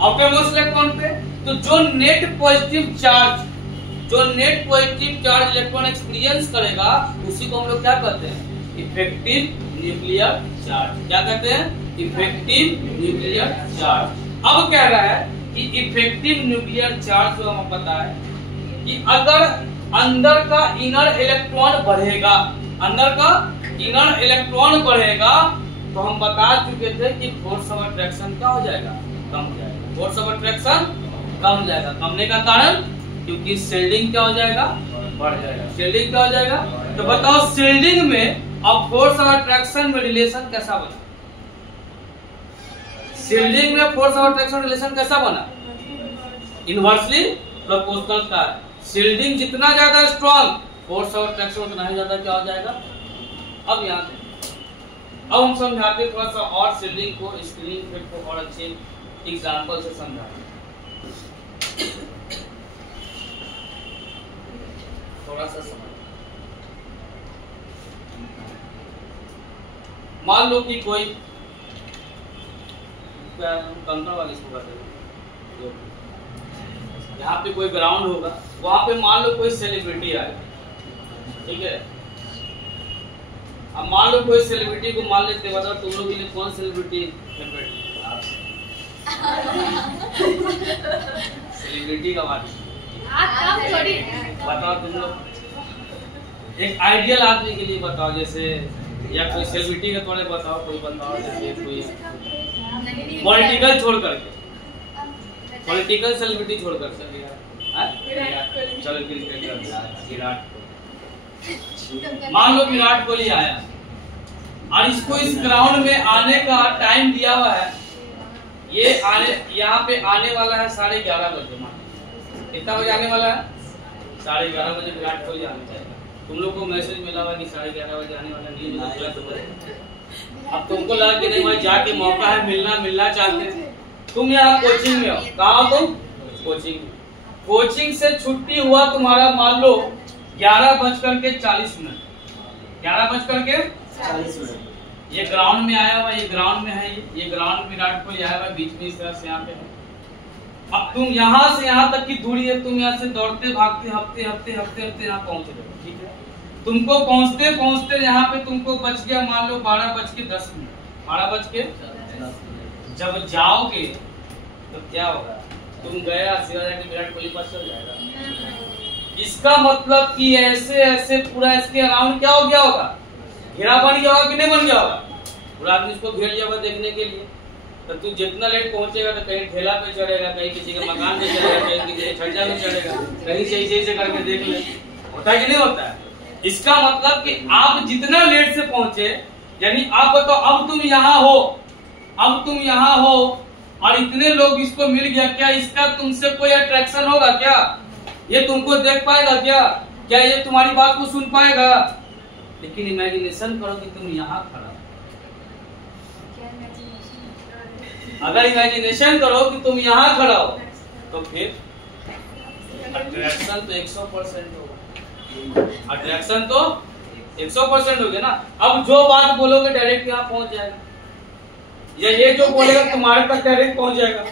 आउटरमोस्ट इलेक्ट्रॉन पे। तो जो net positive charge electron experience करेगा उसी को हम लोग क्या कहते हैं? Effective nuclear charge. क्या कहते हैं? Effective nuclear charge. अब कह रहा है कि इफेक्टिव न्यूक्लियर चार्ज जो हमें पता है कि अगर अंदर का इनर इलेक्ट्रॉन बढ़ेगा, तो हम बता चुके थे कि फोर्स ऑफ अट्रैक्शन क्या हो जाएगा? कम हो जाएगा। फोर्स ऑफ अट्रैक्शन कम हो जाएगा। कमने का कारण क्योंकि शील्डिंग क्या हो जाएगा? बढ़ जाएगा। शील्डिंग क्या हो जाएगा? तो बताओ शील्डिंग में अब फोर्स ऑफ अट्रैक्शन में रिलेशन कैसा बना? शील्डिंग में फोर्स ऑफ अट्रैक्शन रिलेशन कैसा बना? इनवर्सली प्रोपोर्शनल का। शील्डिंग जितना ज्यादा स्ट्रॉन्ग, फोर्स ऑफ अट्रैक्शन उतना ही ज्यादा क्या हो जाएगा? अब यहाँ अब हम समझाते थोड़ा सा और शील्डिंग को, स्क्रीनिंग इफेक्ट को और अच्छे एग्जांपल से समझाते। थोड़ा सा समझ। मान लो कि कोई कंकड़ वाले इसको कहते हैं, यहाँ पे कोई ग्राउंड होगा, वहां पे मान लो कोई सेलिब्रिटी आए, ठीक है। अब मान लो कोई सेलिब्रिटी को मान लेते, बताओ तुम लोग के लिए कौन सेलिब्रिटी फेवरेट? सेलिब्रिटी का बात बताओ तुम लोग। एक आइडियल आदमी के लिए बताओ, जैसे या कोई सेलिब्रिटी का थोड़े बताओ, कोई बताओ जैसे कोई पॉलिटिकल छोड़ करके, पॉलिटिकल सेलिब्रिटी छोड़ कर चलो विराट। मान लो विराट कोहली आया और इसको इस ग्राउंड में आने का टाइम दिया हुआ है, ये यहाँ पे आने वाला है 11:30 बजे। कितना बजे आने वाला है? 11:30 बजे विराट कोहली आने चाहिए। तुम लोग को मैसेज मिला हुआ कि 11:30 बजे आने वाला, न्यूज़। अब तुमको लगा कि नहीं भाई जाके मौका है, मिलना चाहते हैं। तुम यहाँ कोचिंग में हो, कहाँ हो तुम? कोचिंग से छुट्टी हुआ तुम्हारा मान लो 11:40 मिनट। 11:40 मिनट। ये ग्राउंड में आया हुआ, ये ग्राउंड में है, ये ग्राउंड विराट कोहली आया हुआ, बीच में इस तरफ से यहाँ पे है। अब तुम यहाँ से यहाँ तक की दूरी है, तुम यहाँ से दौड़ते भागते हफ्ते यहाँ पहुंच रहे हो, ठीक है। तुमको पहुंचते यहाँ पे तुमको बच गया मान लो 12:10 मिनट। 12:10। जब जाओगे तो क्या होगा? तुम गया सीधा जाके विराट कोहली पास चल जाएगा। इसका मतलब कि ऐसे पूरा इसके अराउंड क्या हो गया होगा? घेरा बन गया होगा कि नहीं बन गया होगा? पूरा आदमी इसको घेर लिया होगा देखने के लिए। तो तू जितना लेट पहुंचेगा तो कहीं ठेला पे चढ़ेगा, कहीं किसी के मकान पे चढ़ेगा, कहीं किसी के छज्जा पे चढ़ेगा, कहीं से करके देख ले। होता है कि नहीं होता है? इसका मतलब कि आप जितना लेट से पहुंचे, यानी आप बताओ अब तुम यहाँ हो और इतने लोग इसको मिल गया, क्या इसका तुमसे कोई अट्रैक्शन होगा क्या? ये तुमको देख पाएगा क्या? क्या ये तुम्हारी बात को सुन पाएगा? लेकिन इमेजिनेशन करो कि तुम यहाँ खड़ा, अगर इमेजिनेशन करो कि तुम यहाँ खड़ा हो तो फिर अट्रैक्शन तो 100% होगा। अट्रैक्शन तो 100% हो गया ना। अब जो बात बोलोगे डायरेक्ट यहाँ पहुंच जाएगा, या ये जो बोलेगा तुम्हारे तक डायरेक्ट पहुंच जाएगा।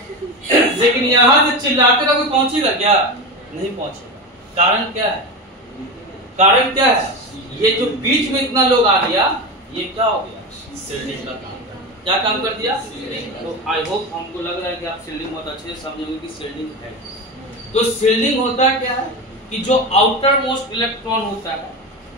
लेकिन यहाँ से चिल्लाते रहोगे पहुंचेगा क्या? नहीं पहुंचेगा। कारण क्या है? ये जो बीच में इतना लोग आ गया, ये क्या हो गया? शील्डिंग का काम। क्या काम कर दिया? तो आई होप हमको लग रहा है कि आप शील्डिंग बहुत अच्छे से समझोगे कि शील्डिंग है। तो शील्डिंग होता क्या है कि जो आउटर मोस्ट इलेक्ट्रॉन होता है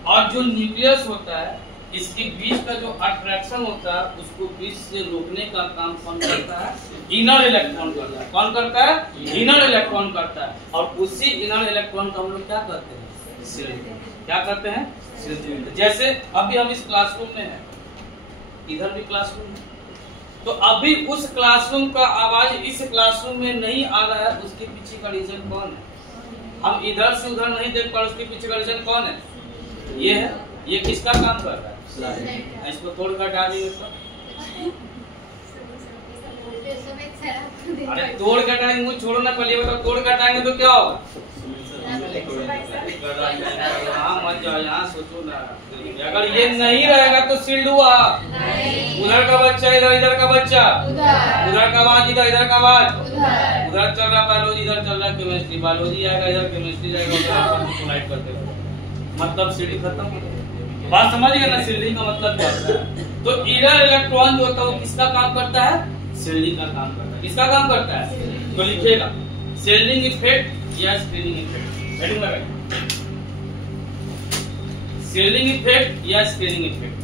और जो न्यूक्लियस होता है, इसके बीच का जो अट्रैक्शन होता है उसको बीच से रोकने का काम कौन करता है? इनर इलेक्ट्रॉन करता है। कौन करता है? इनर इलेक्ट्रॉन करता है। और उसी इनर इलेक्ट्रॉन को हम लोग क्या करते हैं? शील्डिंग। क्या करते हैं? शील्डिंग। जैसे अभी हम इस क्लासरूम में हैं, इधर भी क्लासरूम है, तो अभी उस क्लासरूम का आवाज इस क्लासरूम में नहीं आ रहा है, उसके पीछे का रीजन कौन है? हम इधर से उधर नहीं देख पा रहे, उसके पीछे का रीजन कौन है? ये है। ये किसका काम कर रहा है? इसको तोड़ कर डालिए। अरे तोड़ कर डालेंगे, मुझे छोड़ो ना, पहले बताओ तोड़ कर डालेंगे तो क्या होगा? हाँ मत जाओ, यहाँ सोचो ना। अगर ये नहीं रहेगा तो सील्ड हुआ। उधर का बच्चा इधर, इधर का बच्चा उधर का आवाज इधर, इधर का आवाज उधर चल रहा बायोलॉजी, इधर चल रहा केमिस्ट्री, बायोलॉजी आएगा इधर, केमिस्ट्री जाएगा, करते मतलब सीढ़ी खत्म। बात समझ गए ना? सीढ़ी का मतलब क्या होता है? तो इनर इलेक्ट्रॉन जो होता है वो किसका काम करता है? सीढ़ी का काम करता है। किसका काम करता है? तो लिखेगा सेलिंग इफेक्ट या स्क्रीनिंग इफेक्ट। हेडिंग लगाइए, सेलिंग इफेक्ट या स्क्रीनिंग इफेक्ट,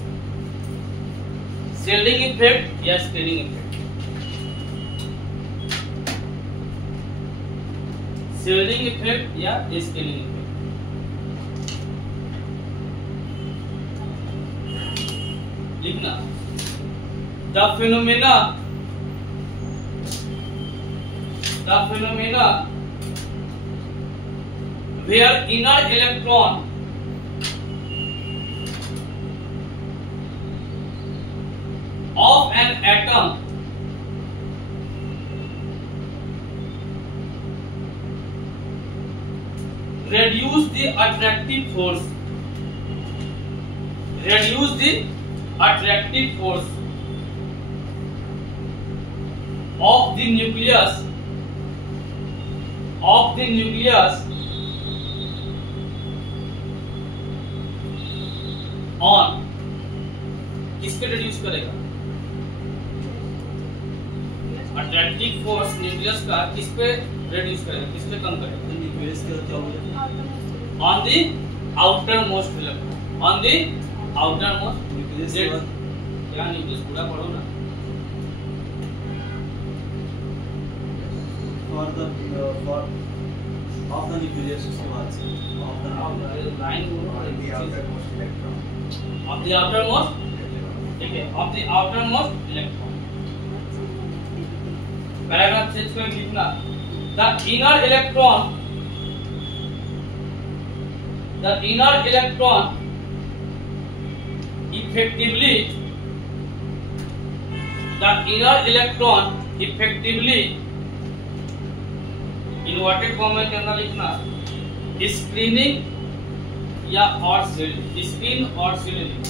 सेलिंग इफेक्ट या स्क्रीनिंग इफेक्ट, सेलिंग इफेक्ट या स्क्रीनिंग इफेक्ट। लिखना the phenomena where inner electron of an atom reduce the attractive force of the nucleus on. किस पे reduce करेगा? Attractive force nucleus का किस पे रिड्यूस करेगा, किस पे कम करेगा? न्यूक्लियस का क्या होगा? On the outer most electron, on the outer most nucleus. क्या न्यूक्लियस पूरा पढ़ो ना। for of the nucleus उसके बाद से of the line the outermost electron of the outermost, ठीक है, of the outermost electron। Paragraph change कर लिखना the inner electron effectively inverted comma के अंदर लिखना स्क्रीनिंग या और सील्ड, स्क्रीन और सील्ड,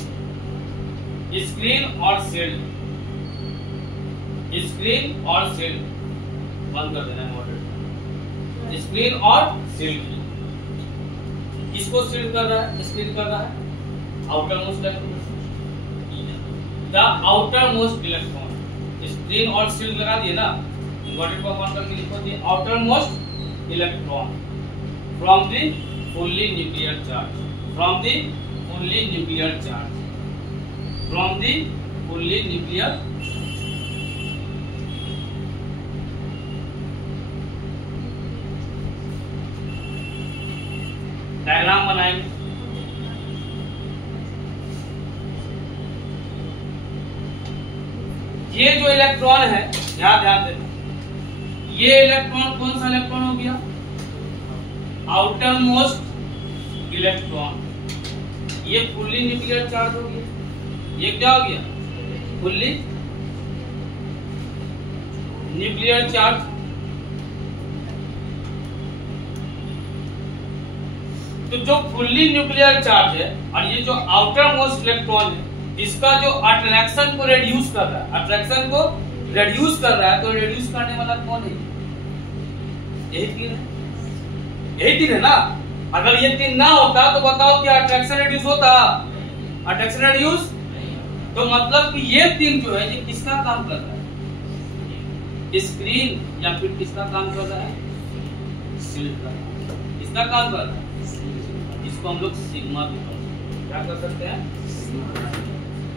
स्क्रीन और सील्ड, स्क्रीन और सील्ड बंद कर देना इन्वर्टेड, स्क्रीन और सील्ड। किसको सील्ड कर रहा है? स्क्रीन कर रहा है outer most electron, the outer most electron. Screen और सील्ड लगा दिए ना, इन्वर्टेड कॉमा करके लिखो the outer most electron from the fully nuclear charge, from the fully nuclear charge, from the fully nuclear diagram बनाएंगे। ये जो इलेक्ट्रॉन है, यहां ध्यान देना, ये इलेक्ट्रॉन कौन सा इलेक्ट्रॉन हो गया? Outer most electron. ये फुल्ली न्यूक्लियर चार्ज हो गया। ये क्या हो गया? Fully nuclear charge. तो जो फुल्ली न्यूक्लियर चार्ज है और ये जो आउटर मोस्ट इलेक्ट्रॉन है, इसका जो अट्रैक्शन को रिड्यूस कर रहा है, अट्रैक्शन को रिड्यूस कर रहा है, तो रिड्यूस करने वाला कौन है? यही तीन है, यही तीन है ना। अगर ये तीन ना होता तो बताओ क्या अट्रैक्शन रिड्यूस होता? Attraction reduce. तो मतलब कि ये तीन जो है, ये किसका काम कर रहा है? स्क्रीन या फिर किसका काम कर रहा है? सील्ड का। किसका काम कर रहा है? इसको हम लोग सिग्मा भी क्या कर सकते हैं?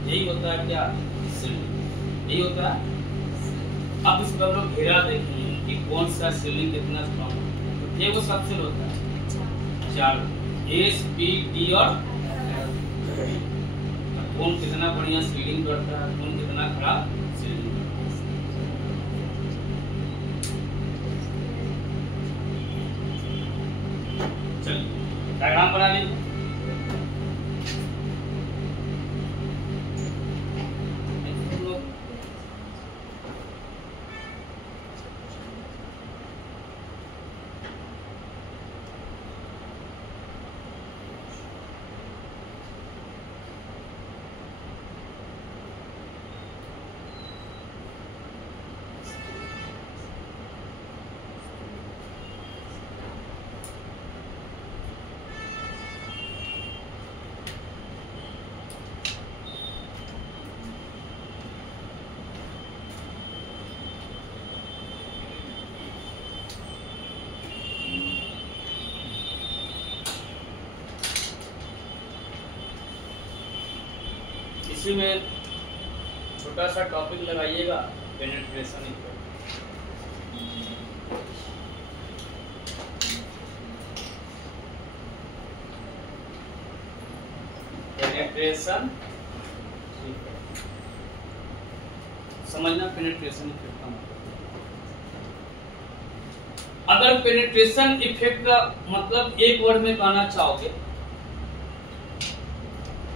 यही होता है क्या? सील्ड। यही होता है। अब इस पर लोग घेरा देखेंगे कि कौन सा सीलिंग कितना स्ट्रॉन्ग है। तो ये वो सब सील होता है 4 एस पी डी और कौन कितना बढ़िया सीलिंग करता है, कौन कितना खराब सीलिंग करता है। बना लीजिए। इसी में छोटा सा टॉपिक लगाइएगा, पेनिट्रेशन इफेक्ट। पेनिट्रेशन समझना, पेनिट्रेशन इफेक्ट का मतलब। अगर पेनिट्रेशन इफेक्ट का मतलब एक वर्ड में कहना चाहोगे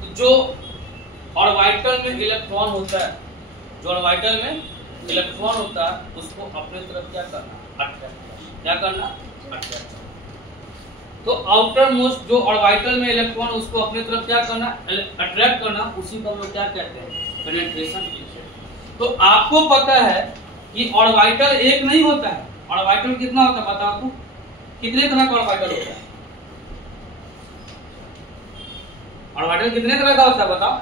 तो जो ऑर्बिटल में इलेक्ट्रॉन होता है, जो ऑर्बिटल में इलेक्ट्रॉन होता है उसको अपने तरफ क्या करना, अट्रैक्ट। क्या करना, अट्रैक्ट। तो आउटर मोस्ट जो ऑर्बिटल में इलेक्ट्रॉन उसको अपने तरफ क्या करना, अट्रैक्ट करना, उसी को हम लोग क्या कहते हैं, पेनिट्रेशन इफेक्ट। तो आपको पता है कि ऑर्बिटल एक नहीं होता है, ऑर्बिटल कितना होता है पता आपको? कितने तरह का ऑर्बिटल होता है? ऑर्बिटल कितने तरह का होता है बताओ?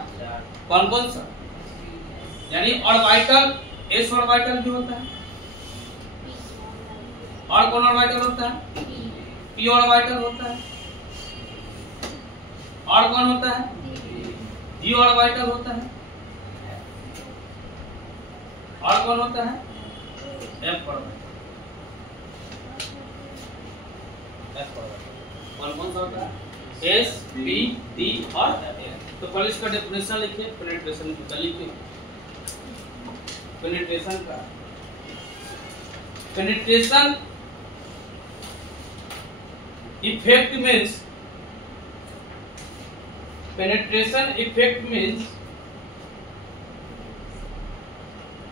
कौन कौन सा? यानी ऑर्बिटल, एस ऑर्बिटल भी होता है, और कौन ऑर्बिटल होता है? पी ऑर्बिटल होता है, और कौन होता है? डी ऑर्बिटल होता है, और कौन होता है? F orbital. कौन कौन सा होता है? एस, पी, डी और एफ। तो पहले इसका डेफिनेशन लिखिए, पेनिट्रेशन का लिखिए। पेनिट्रेशन का, penetration effect means, penetration effect means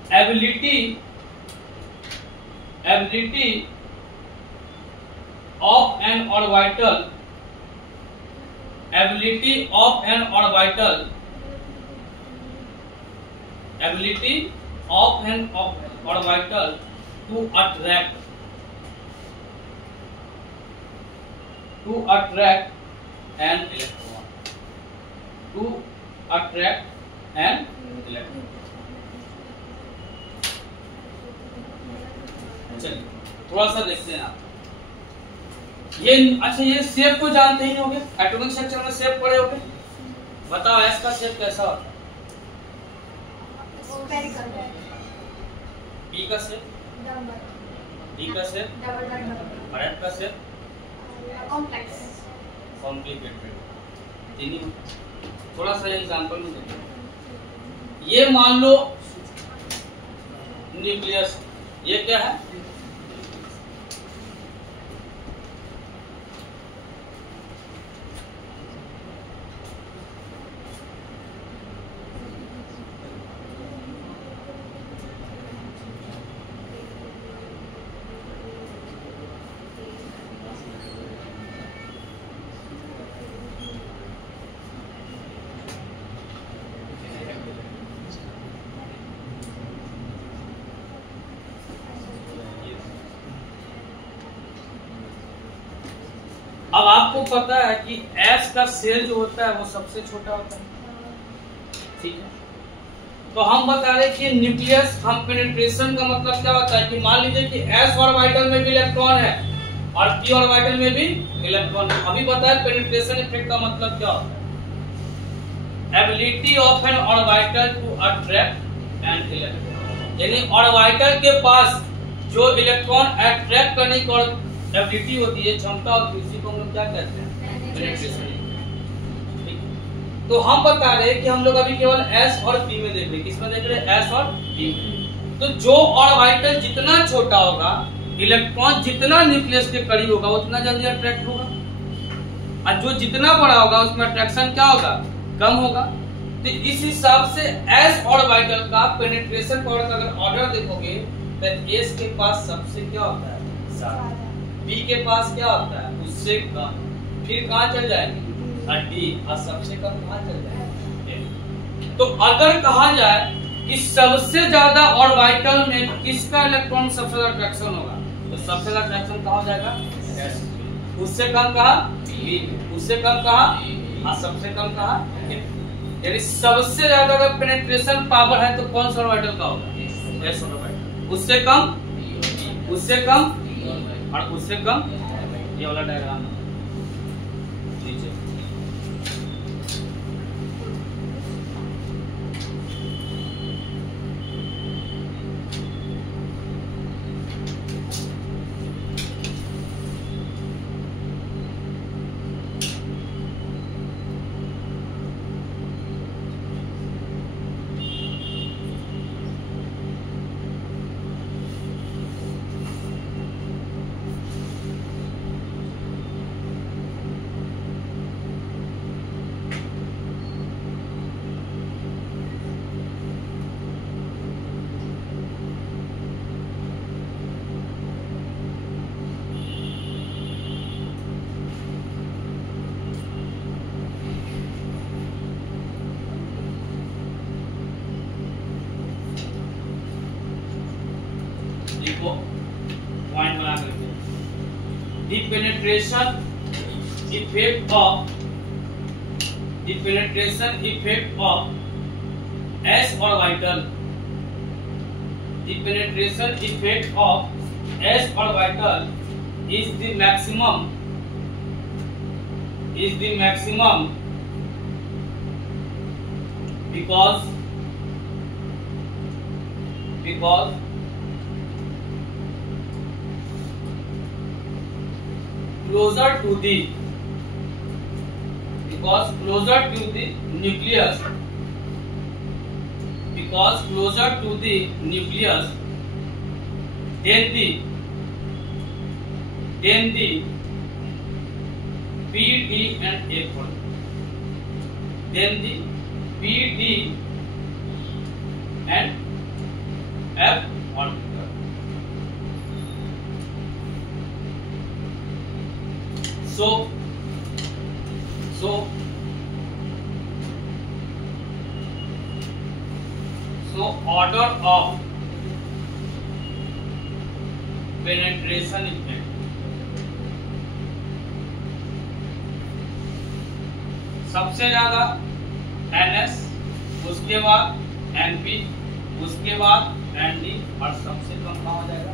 ability of an orbital, ability of an orbital, ability of an orbital to attract an electron, to attract an electron। चलिए थोड़ा सा देखते हैं आप ये। अच्छा, ये शेप को जानते ही होंगे, एटॉमिक स्ट्रक्चर में शेप पढ़े होंगे। बताओ एस का शेप कैसा होता है? पी का शेप, डी का शेप, और एफ का शेप कॉम्प्लिकेटेड। थोड़ा सा एग्जांपल में देखिए। ये मान लो न्यूक्लियस, ये क्या है? अब आपको पता है कि एस का सेल जो होता है वो सबसे छोटा होता है, ठीक है। तो हम बता रहे कि न्यूक्लियस, हम पेनिट्रेशन का मतलब क्या होता है कि मान लीजिए कि एस ऑर्बिटल में भी इलेक्ट्रॉन है और पी ऑर्बिटल में भी इलेक्ट्रॉन है। अभी बताया पेनिट्रेशन इफेक्ट का मतलब क्या होता है, ability of an orbital to attract an electron. यानी ऑर्बिटल के पास जो इलेक्ट्रॉन अट्रैक्ट करने की एबिलिटी होती है, क्षमता होती है, इसी को हम लोग क्या कहते हैं, पेनिट्रेशन। तो हम बता रहे हैं कि हम लोग अभी केवल एस और पी में देख रहे हैं। किसमें देख रहे हैं? एस और पी में। तो जो ऑर्बिटल जितना छोटा होगा, इलेक्ट्रॉन जितना न्यूक्लियस के करीब होगा, उतना जल्दी अट्रैक्ट होगा। और जो जितना बड़ा होगा उसमें अट्रैक्शन क्या होगा, कम होगा। तो इस हिसाब से एस ऑर्बिटल का पेनिट्रेशन पावर का अगर ऑर्डर देखोगे तो एस के पास सबसे क्या होता है, ज्यादा, बी के पास क्या होता है, उससे कम, फिर कहाँ चल जाएंगे डी, और सबसे कम कहाँ चल जाएगा। तो अगर कहा जाए कि सबसे ज्यादा ऑर्बिटल में किसका इलेक्ट्रॉन सबसे ज्यादा अट्रैक्शन होगा, तो सबसे ज्यादा अट्रैक्शन कहाँ हो जाएगा, एस, उससे कम कहा बी, उससे कम कहा, और सबसे कम कहा ए। यानी सबसे ज्यादा अगर पेनिट्रेशन पावर है तो कौन सा ऑर्बिटल का होगा, एस ऑर्बिटल, उससे कम, उससे कम और उससे कम। ये वाला डायग्राम नीचे पॉइंट बना करके the penetration effect of s orbital, the penetration effect of s orbital is the maximum because closer to the nucleus, then the P, D and F orbital, then the P, D and F orbital. So order of penetration effect, सबसे ज्यादा NS, उसके बाद NP, उसके बाद ND और सबसे कम कहाँ हो जाएगा।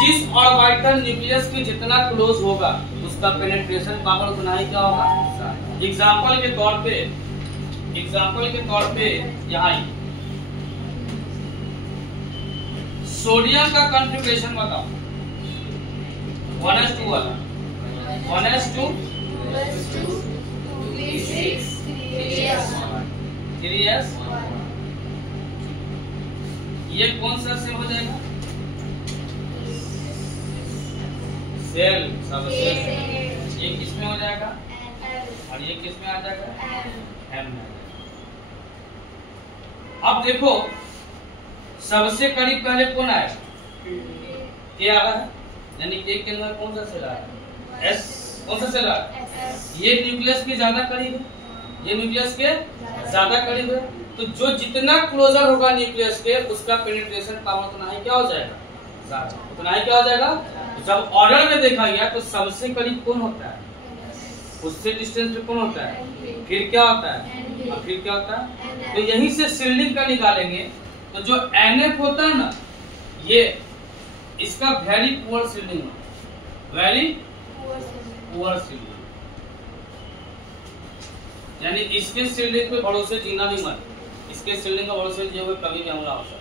जिस ऑर्बिटल न्यूक्लियस के जितना क्लोज होगा उसका पेनिट्रेशन पावर उतना ही क्या होगा। एग्जांपल के तौर पे यहाँ सोडियम का कॉन्फ़िगरेशन बताओ, 1s2 वाला, 1s2 3s, ये कौन सा से हो जाएगा, सेल, सब सेल। ये किस में हो जाएगा और ये किस में आ जाएगा, एम में। अब देखो सबसे करीब पहले कौन आया, के आ रहा है, यानी के अंदर कौन सा सेल आ रहा है, एस, कौन सा सेल आ रहा है, ये न्यूक्लियस के ज्यादा करीब है, ये न्यूक्लियस के ज्यादा करीब है। तो जो जितना क्लोजर होगा न्यूक्लियस के उसका पेनिट्रेशन पावर उतना ही क्या हो जाएगा, ज्यादा, उतना ही क्या हो जाएगा। जब ऑर्डर में देखा गया तो सबसे करीब कौन होता है, उससे डिस्टेंस पे कौन होता है, फिर क्या होता है, और फिर क्या होता है। तो यहीं से शील्डिंग का निकालेंगे तो जो NF होता है ना, ये इसका very poor shielding, very poor shielding, यानी इसके शील्डिंग पे भरोसे जीना भी मत, इसके शील्डिंग का भरोसे जो कभी भी हमला हो सकता है।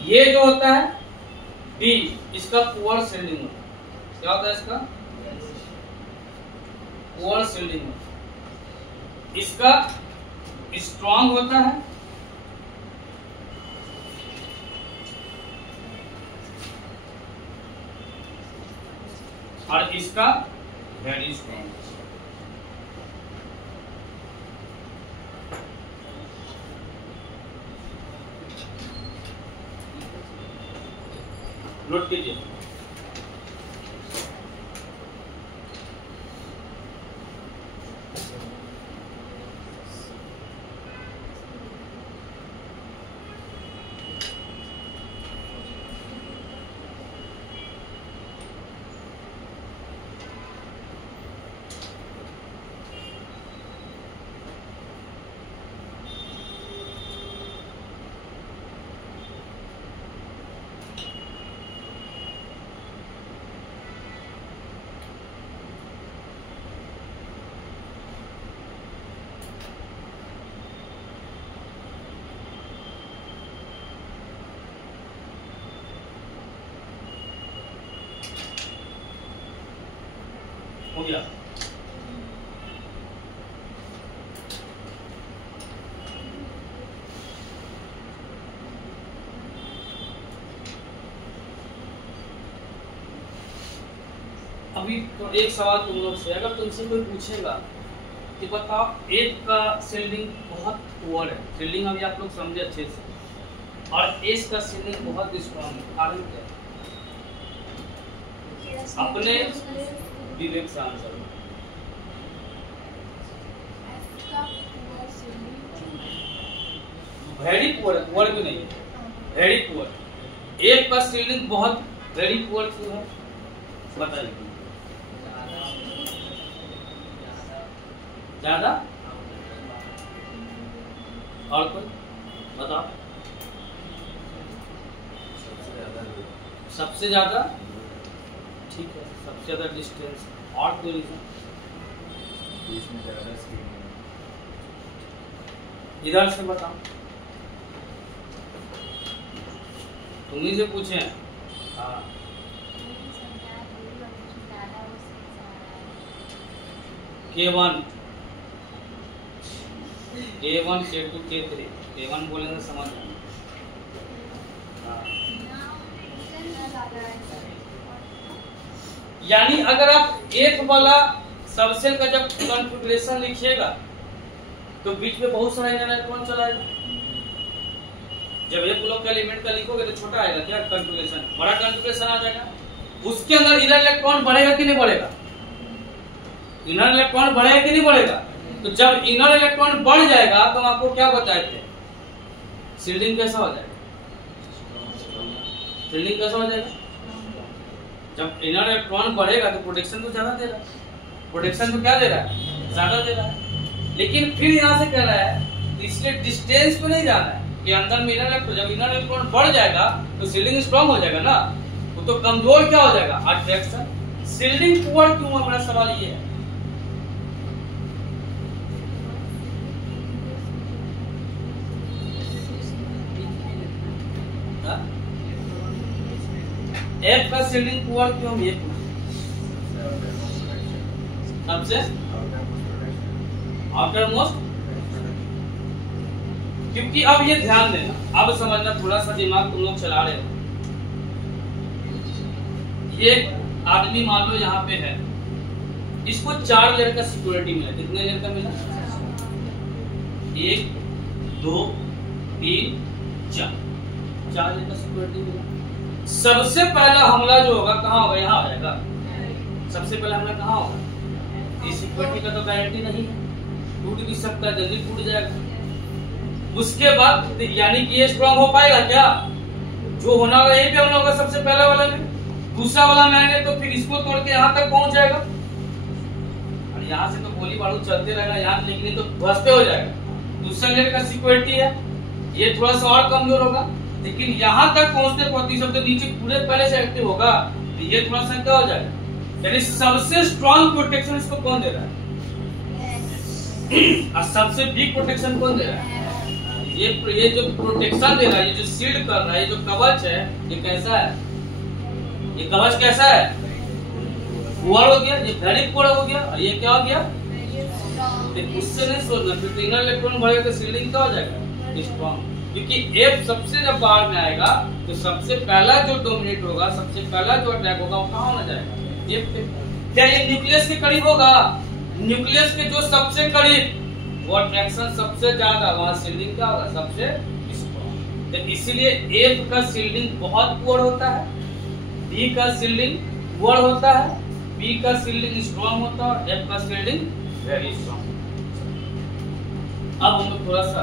ये जो होता है बी, इसका पुअर शील्डिंग होता है। क्या होता है इसका? पुअर शील्डिंग होता है। इसका स्ट्रॉन्ग होता है, और इसका वेरी स्ट्रॉन्ग। नोट कीजिए। हो गया। अभी तो एक सवाल तुम लोग से, अगर तुमसे कोई पूछेगा कि बताओ एक का शील्डिंग बहुत पुअर है, शील्डिंग अभी आप लोग समझे अच्छे से, और एस का शील्डिंग बहुत स्ट्रॉन्ग है, कारण क्या है? अपने विवेक से आंसर। वेरी पुअर, पुअर भी नहीं है, वेरी पुअर। एक का शील्डिंग बहुत वेरी पुअर क्यों है बताइए? ज्यादा और कोई बताओ? सबसे ज्यादा, ठीक है, सबसे ज्यादा डिस्टेंस। और कोई रीजन? इधर से बताओ, तुम्ही से पूछे। हाँ, K1 K1 K2 K3, K1 बोलेंगे समझ में। यानी अगर आप एक वाला सबसेल का जब कॉन्फ़िगरेशन लिखिएगा तो बीच में बहुत सारा इलेक्ट्रॉन चलाएगा। जब एक ब्लॉक का एलिमेंट का लिखोगे तो छोटा आएगा क्या कॉन्फ़िगरेशन, बड़ा कॉन्फ़िगरेशन आ जाएगा। उसके अंदर इनर इलेक्ट्रॉन बढ़ेगा कि नहीं बढ़ेगा? इनर इलेक्ट्रॉन बढ़ेगा कि नहीं बढ़ेगा? तो जब इनर इलेक्ट्रॉन बढ़ जाएगा तो हम आपको क्या बताए थे, शील्डिंग कैसा हो जाएगा? शील्डिंग कैसा हो जाएगा? जब इनर इलेक्ट्रॉन बढ़ेगा तो प्रोटेक्शन तो ज्यादा दे रहा है, प्रोटेक्शन तो क्या दे रहा है? ज्यादा दे रहा है। लेकिन फिर यहाँ से कह रहा है इसलिए डिस्टेंस पे नहीं जाना है कि अंदर में इनर इलेक्ट्रॉन, जब इनर इलेक्ट्रॉन बढ़ जाएगा तो शील्डिंग स्ट्रांग हो जाएगा ना, वो तो कमजोर क्या हो जाएगा? अट्रैक्शन। शील्डिंग पुअर क्यों है, हमारा सवाल ये है। एक का शील्डिंग पुअर क्यों? ये सबसे आफ्टर मोस्ट, क्योंकि अब ये ध्यान देना, अब समझना, थोड़ा सा दिमाग तुम लोग चला रहे हो। ये आदमी मान लो यहाँ पे है, इसको 4 लेयर का सिक्योरिटी मिला। कितने लेयर का मिला? 1 2 3 4 लेयर का सिक्योरिटी मिला। सबसे पहला हमला जो होगा कहाँ होगा? यहाँ आ जाएगा। सबसे पहला हमला कहाँ होगा? इस सिक्योरिटी का तो गारंटी नहीं है, टूट भी सकता है, जल्दी टूट जाएगा। उसके बाद यानी कि ये स्ट्रांग हो पाएगा क्या? जो होना होगा यही पे हमला होगा सबसे पहला वाला में। दूसरा वाला में आएंगे तो फिर इसको तोड़ के यहाँ तक पहुंच जाएगा, और यहाँ से तो गोली बारूद चलते रहेगा यहाँ, लेकिन तो ध्वस्त हो जाएगा। दूसरा लेयर का सिक्योरिटी है, ये थोड़ा सा और कमजोर होगा, लेकिन यहाँ तक पहुंचते पहुंचते सब तो नीचे पूरे पहले से एक्टिव होगा, तो ये थोड़ा सा क्या हो जाएगा। यानी सबसे स्ट्रॉन्ग प्रोटेक्शन इसको कौन दे रहा है, और सबसे वीक प्रोटेक्शन कौन दे रहा है? ये जो प्रोटेक्शन दे रहा है, ये जो शील्ड कर रहा है, ये जो कवच है, ये कैसा है? ये कवच कैसा है? पुअर हो गया, ये वेरी पुअर हो गया, और ये क्या हो गया? तो उससे नहीं सोचना, फिर इनर इलेक्ट्रॉन बढ़ेगा तो शील्डिंग क्या हो जाएगा? स्ट्रॉन्ग। क्योंकि F सबसे जब बाहर में आएगा तो सबसे पहला जो डोमिनेट होगा, सबसे पहला जो अटैक होगा वो कहाँ होना जाएगा? F पे। क्या ये न्यूक्लियस के करीब होगा? न्यूक्लियस के जो सबसे करीब वो अट्रैक्शन सबसे ज्यादा, वहाँ शील्डिंग क्या होगा? सबसे स्ट्रॉन्ग। तो इसीलिए F का शील्डिंग बहुत पुअर होता है, D का शील्डिंग पुअर होता है, B का शील्डिंग स्ट्रॉन्ग होता है, और F का शील्डिंग वेरी स्ट्रॉन्ग। अब हम लोग थोड़ा सा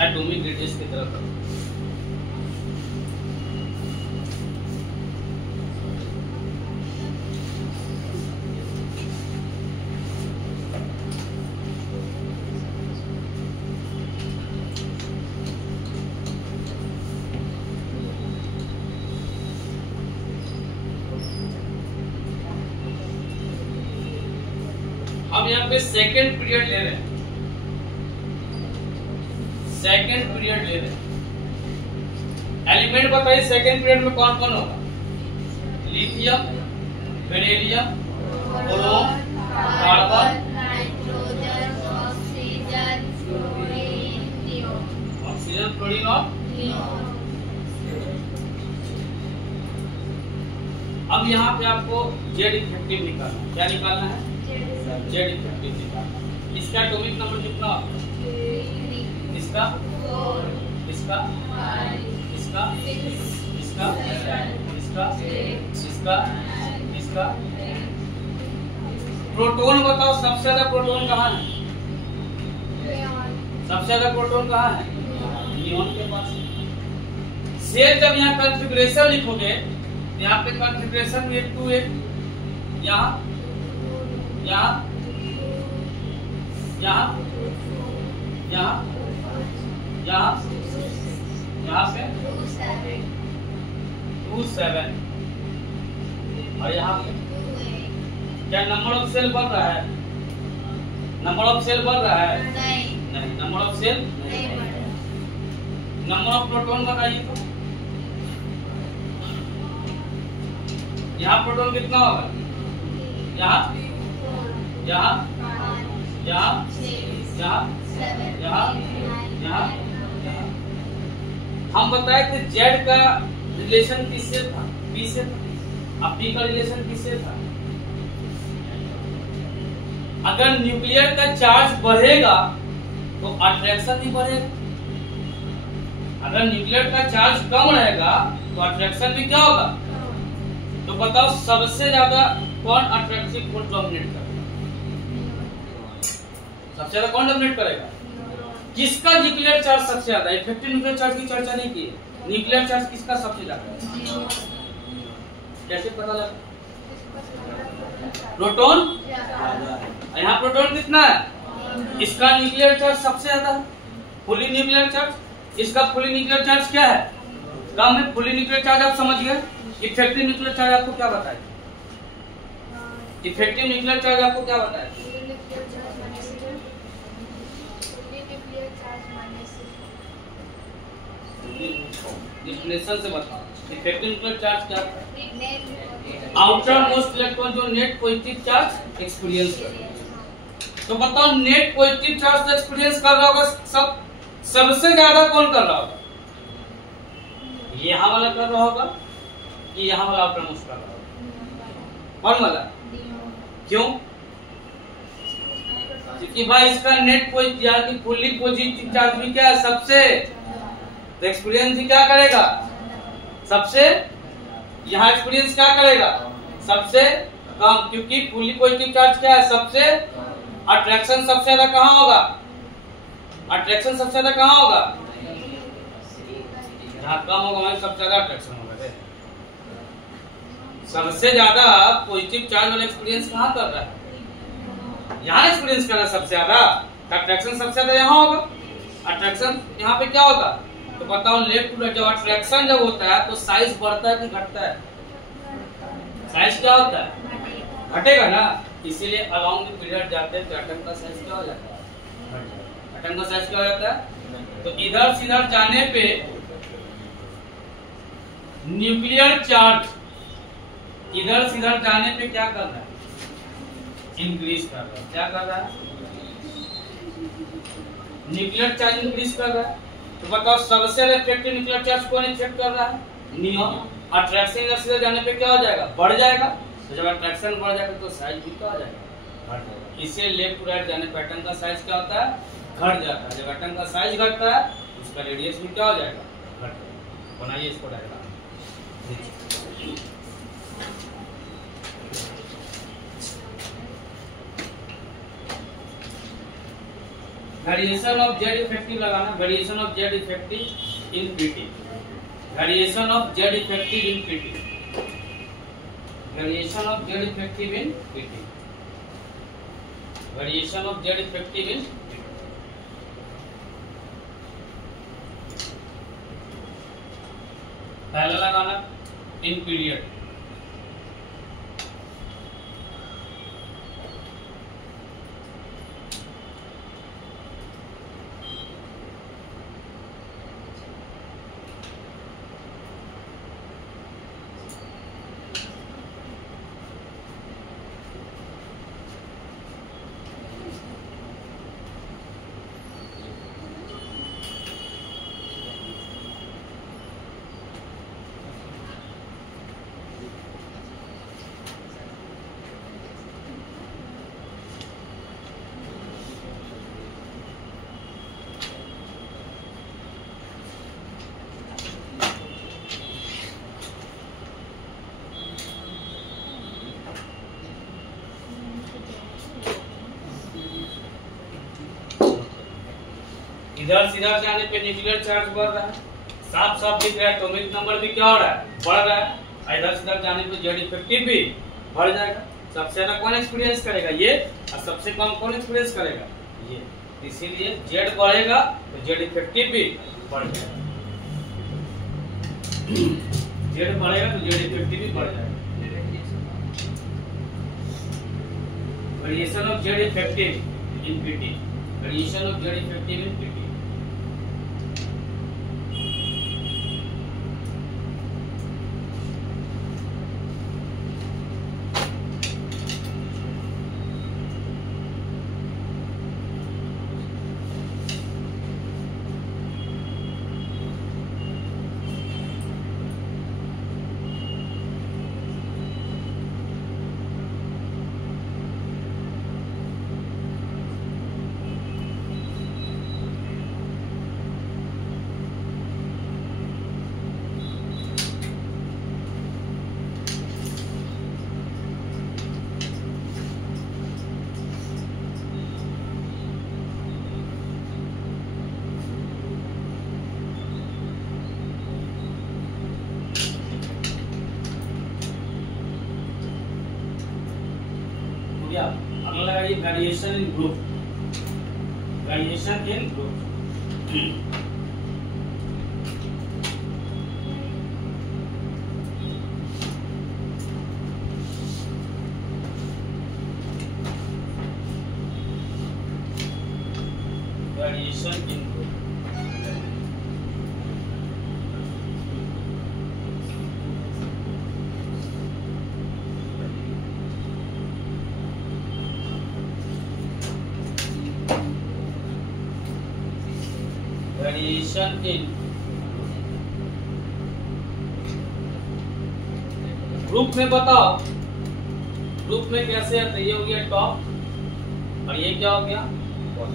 एटॉमिक रेडियस की तरफ बढ़ते हैं। हम यहाँ पे सेकेंड पीरियड ले रहे हैं, सेकेंड पीरियड ले रहे हैं। एलिमेंट बताइए सेकेंड पीरियड में कौन कौन होगा? Lithium, beryllium, boron, carbon, nitrogen, oxygen, fluorine, neon. Oxygen, fluorine और नियोन। अब यहाँ पे आपको जेड इफेक्टिव निकालना है। क्या निकालना है? जेड इफेक्टिव निकालना है। इसका एटॉमिक नंबर कितना होगा? इसका, इसका, इसका, इसका, इसका, इसका, इसका। प्रोटॉन बताओ, सबसे ज्यादा प्रोटॉन कहाँ है? सबसे ज्यादा प्रोटॉन कहाँ है? नियोन के पास। शेर जब यहाँ कॉन्फ़िगरेशन लिखोगे, यहाँ पे कॉन्फ़िगरेशन 1 2 1, यहाँ, यहाँ, यहाँ, यहाँ, यहाँ, यहाँ पे 2 7, और यहाँ पे क्या नंबर ऑफ सेल बढ़ रहा है? नंबर ऑफ सेल बढ़ रहा है? नहीं, नंबर ऑफ सेल नहीं बढ़ रहा है। नंबर ऑफ प्रोटॉन बताइए तो। यहाँ प्रोटॉन कितना होगा? यहाँ, यहाँ, यहाँ, यहाँ, यहाँ, यहाँ, यहाँ। हम बताए थे जेड का रिलेशन किससे था? बी से था। अब बी का रिलेशन किससे था? अगर न्यूक्लियर का चार्ज बढ़ेगा तो अट्रैक्शन भी बढ़ेगा, अगर न्यूक्लियर का चार्ज कम रहेगा तो अट्रैक्शन भी क्या होगा? तो बताओ सबसे ज्यादा कौन अट्रैक्टिव फोर्स डोमिनेट करेगा? सबसे ज्यादा कौन डोमिनेट करेगा? किसका न्यूक्लियर चार्ज सबसे ज्यादा? इफेक्टिव न्यूक्लियर चार्ज की चर्चा नहीं की है। न्यूक्लियर चार्ज किसका सबसे ज्यादा है? कैसे पता लगा? प्रोटॉन, यहाँ प्रोटॉन कितना है? इसका न्यूक्लियर चार्ज सबसे ज्यादा है, फुली न्यूक्लियर चार्ज। इसका फुली न्यूक्लियर चार्ज क्या है? कम है। फुली न्यूक्लियर चार्ज आप समझ गए। इफेक्टिव न्यूक्लियर चार्ज आपको क्या बताए? इफेक्टिव न्यूक्लियर चार्ज आपको क्या बताए? डिफिनेशन से बताओ, इफेक्टिव न्यूक्लियर चार्ज क्या है? आउटर मोस्ट इलेक्ट्रॉन जो नेट पॉजिटिव चार्ज एक्सपीरियंस कर। तो बताओ नेट पॉजिटिव चार्ज एक्सपीरियंस कर रहा होगा सबसे ज्यादा कौन कर रहा होगा? यहाँ वाला कर रहा होगा कि यहाँ वाला आउटर मोस्ट कर रहा होगा? कौन वाला? क्यों? क्योंकि भाई इसका net positive fully positive charge भी क्या है? सबसे। तो एक्सपीरियंस ही क्या करेगा? सबसे। यहाँ एक्सपीरियंस क्या करेगा? सबसे कम, क्योंकि फुल्ली पॉजिटिव चार्ज क्या है? सबसे। अट्रैक्शन सबसे ज्यादा कहाँ होगा? अट्रैक्शन सबसे ज्यादा कहाँ होगा? जहाँ कम होगा वहीं सबसे ज्यादा अट्रैक्शन होगा। सबसे ज्यादा पॉजिटिव चार्ज वाला एक्सपीरियंस कहाँ कर रहा है? यहाँ एक्सपीरियंस कर रहा है सबसे ज्यादा। अट्रैक्शन सबसे ज्यादा यहाँ होगा। अट्रैक्शन यहाँ पे क्या होगा? तो बताओ लेफ्ट टू राइट जब अट्रैक्शन जब होता है तो साइज बढ़ता है कि घटता है? साइज क्या होता है? घटेगा ना। इसीलिए अलोंग द पीरियड जाते हैं तो एटम का साइज क्या हो जाता है? एटम का साइज क्या हो जाता है? तो इधर से इधर जाने पे न्यूक्लियर चार्ज इधर से इधर जाने पे क्या कर रहा है? इंक्रीज कर रहा है। क्या कर रहा है? न्यूक्लियर चार्ज इंक्रीज कर रहा है। तो बताओ सबसे इफेक्टिव न्यूक्लियर चार्ज कौन इफेक्ट कर रहा है? नियॉन। अट्रैक्शन इधर से जाने पे क्या हो जाएगा? बढ़ जाएगा। तो जब अट्रैक्शन बढ़ जाएगा तो साइज भी क्या हो जाएगा? घट जाएगा। इससे लेफ्ट टू राइट जाने पे एटम का साइज क्या होता है? घट जाता है। जब एटम का साइज घटता है उसका रेडियस भी क्या हो जाएगा? घट जाएगा। बनाइए इसको diagram. Variation of Z effective लगाना। Variation of Z effective in PT. Variation of Z effective in PT. Variation of Z effective in PT. Variation of Z effective in पहला लगाना इन पीरियड। इधर सीधा जाने पे न्यूक्लियर चार्ज बढ़ रहा है। साफ साफ दिख रहा है एटॉमिक नंबर भी क्या हो रहा है? बढ़ रहा है। इधर सीधा जाने पे जेड इफेक्टिव भी बढ़ जाएगा। सबसे ज्यादा कौन एक्सपीरियंस करेगा? ये। और सबसे कम कौन एक्सपीरियंस करेगा? ये। इसीलिए जेड बढ़ेगा तो जेड इफेक्टिव भी बढ़ जाएगा। जेड बढ़ेगा तो जेड इफेक्टिव भी बढ़ जाएगा। Variation of Z effective in PT. Variation of Z effective in PT. अगला लगाइए variation in group. Variation in group. Variation in group. Variation in group में बताओ ग्रुप में कैसे आता है? ये हो गया टॉप और ये क्या हो गया? बॉटम।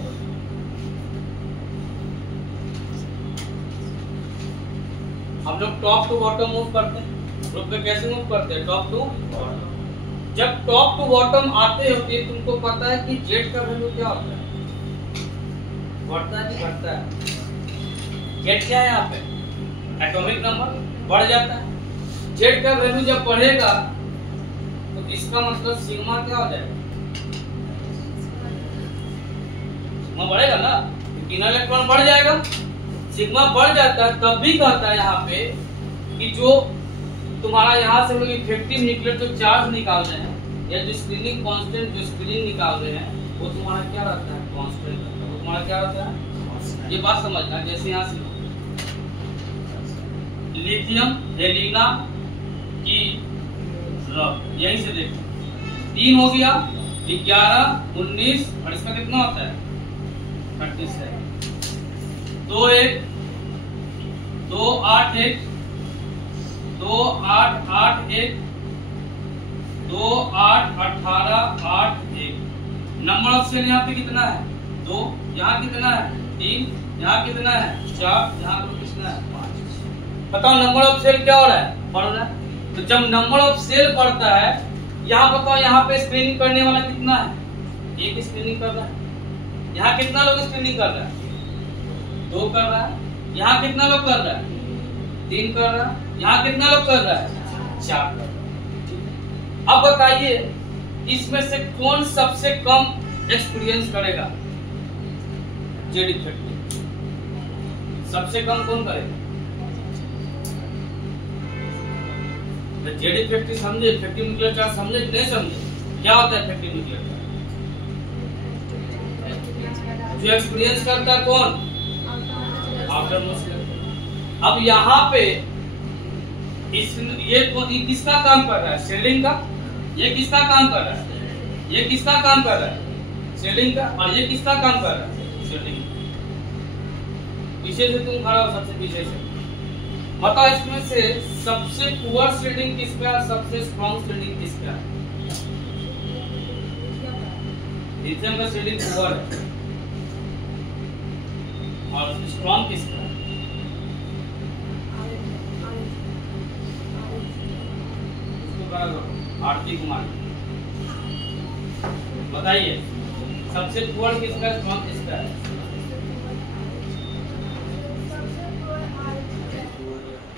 हम लोग टॉप टू बॉटम मूव करते हैं। ग्रुप में कैसे मूव करते हैं? Top to bottom. जब टॉप टू बॉटम आते होते तुमको पता है कि जेड का वैल्यू क्या होता है? बढ़ता है कि घटता है? जेड क्या है यहाँ पे? एटॉमिक नंबर बढ़ जाता है। जेड का वैल्यू जब बढ़ेगा तो इसका मतलब सिग्मा क्या हो जाएगा? सिग्मा बढ़ेगा ना, तीन इलेक्ट्रॉन बढ़ जाएगा। सिग्मा बढ़ जाता है तब भी कहता है यहाँ पे कि जो तुम्हारा यहाँ से लोग इफेक्टिव न्यूक्लियर जो चार्ज निकाल रहे हैं या जो स्क्रीनिंग कांस्टेंट जो स्क्रीनिंग निकाल रहे हैं वो तुम्हारा क्या रहता है? कांस्टेंट। वो तुम्हारा क्या रहता है? ये बात समझना, जैसे यहाँ से लिथियम हेलिना की रब, यहीं से देखो 3 हो गया, 11 19 और इसका कितना होता है 37, 2 1 2 8 1 2 8 8 1 2 8 18 8 1। नंबर ऑफ सेल यहाँ पे कितना है 2, यहाँ कितना है 3, यहाँ कितना है 4, यहाँ पर कितना है 5। बताओ नंबर ऑफ सेल क्या हो रहा है, बढ़ रहा है। तो जब नंबर ऑफ सेल बढ़ता है, यहाँ बताओ यहाँ पे स्क्रीनिंग करने वाला कितना है, एक स्क्रीनिंग कर रहा है। यहाँ कितना लोग स्क्रीनिंग कर रहा है 2 कर रहा है। यहाँ कितना लोग कर रहा है 3 कर रहा है। यहाँ कितना लोग कर रहा है 4 कर रहा है। अब बताइए इसमें से कौन सबसे कम एक्सपीरियंस करेगा, जेड इफेक्टिव सबसे कम कौन करेगा। जेड इफेक्टिव समझे, इफेक्टिव न्यूक्लियर चार्ज समझे कि नहीं समझे, क्या होता है इफेक्टिव न्यूक्लियर चार्ज, जो एक्सपीरियंस करता है कौन, आफ्टर मोस्ट। अब यहाँ पे ये किसका काम कर रहा है, शील्डिंग का। ये किसका काम कर रहा है, ये किसका काम कर रहा है शील्डिंग का, और ये किसका काम कर रहा है शील्डिंग। पीछे से तुम खड़ा हो, सबसे पीछे से बताओ इसमें से सबसे पुअर शील्डिंग किसका है, सबसे स्ट्रॉन्ग शील्डिंग किसका है। लिथियम का शील्डिंग पुअर है और स्ट्रॉन्ग किसका है, आरती कुमार बताइए सबसे पुअर किसका, स्ट्रॉन्ग किसका है।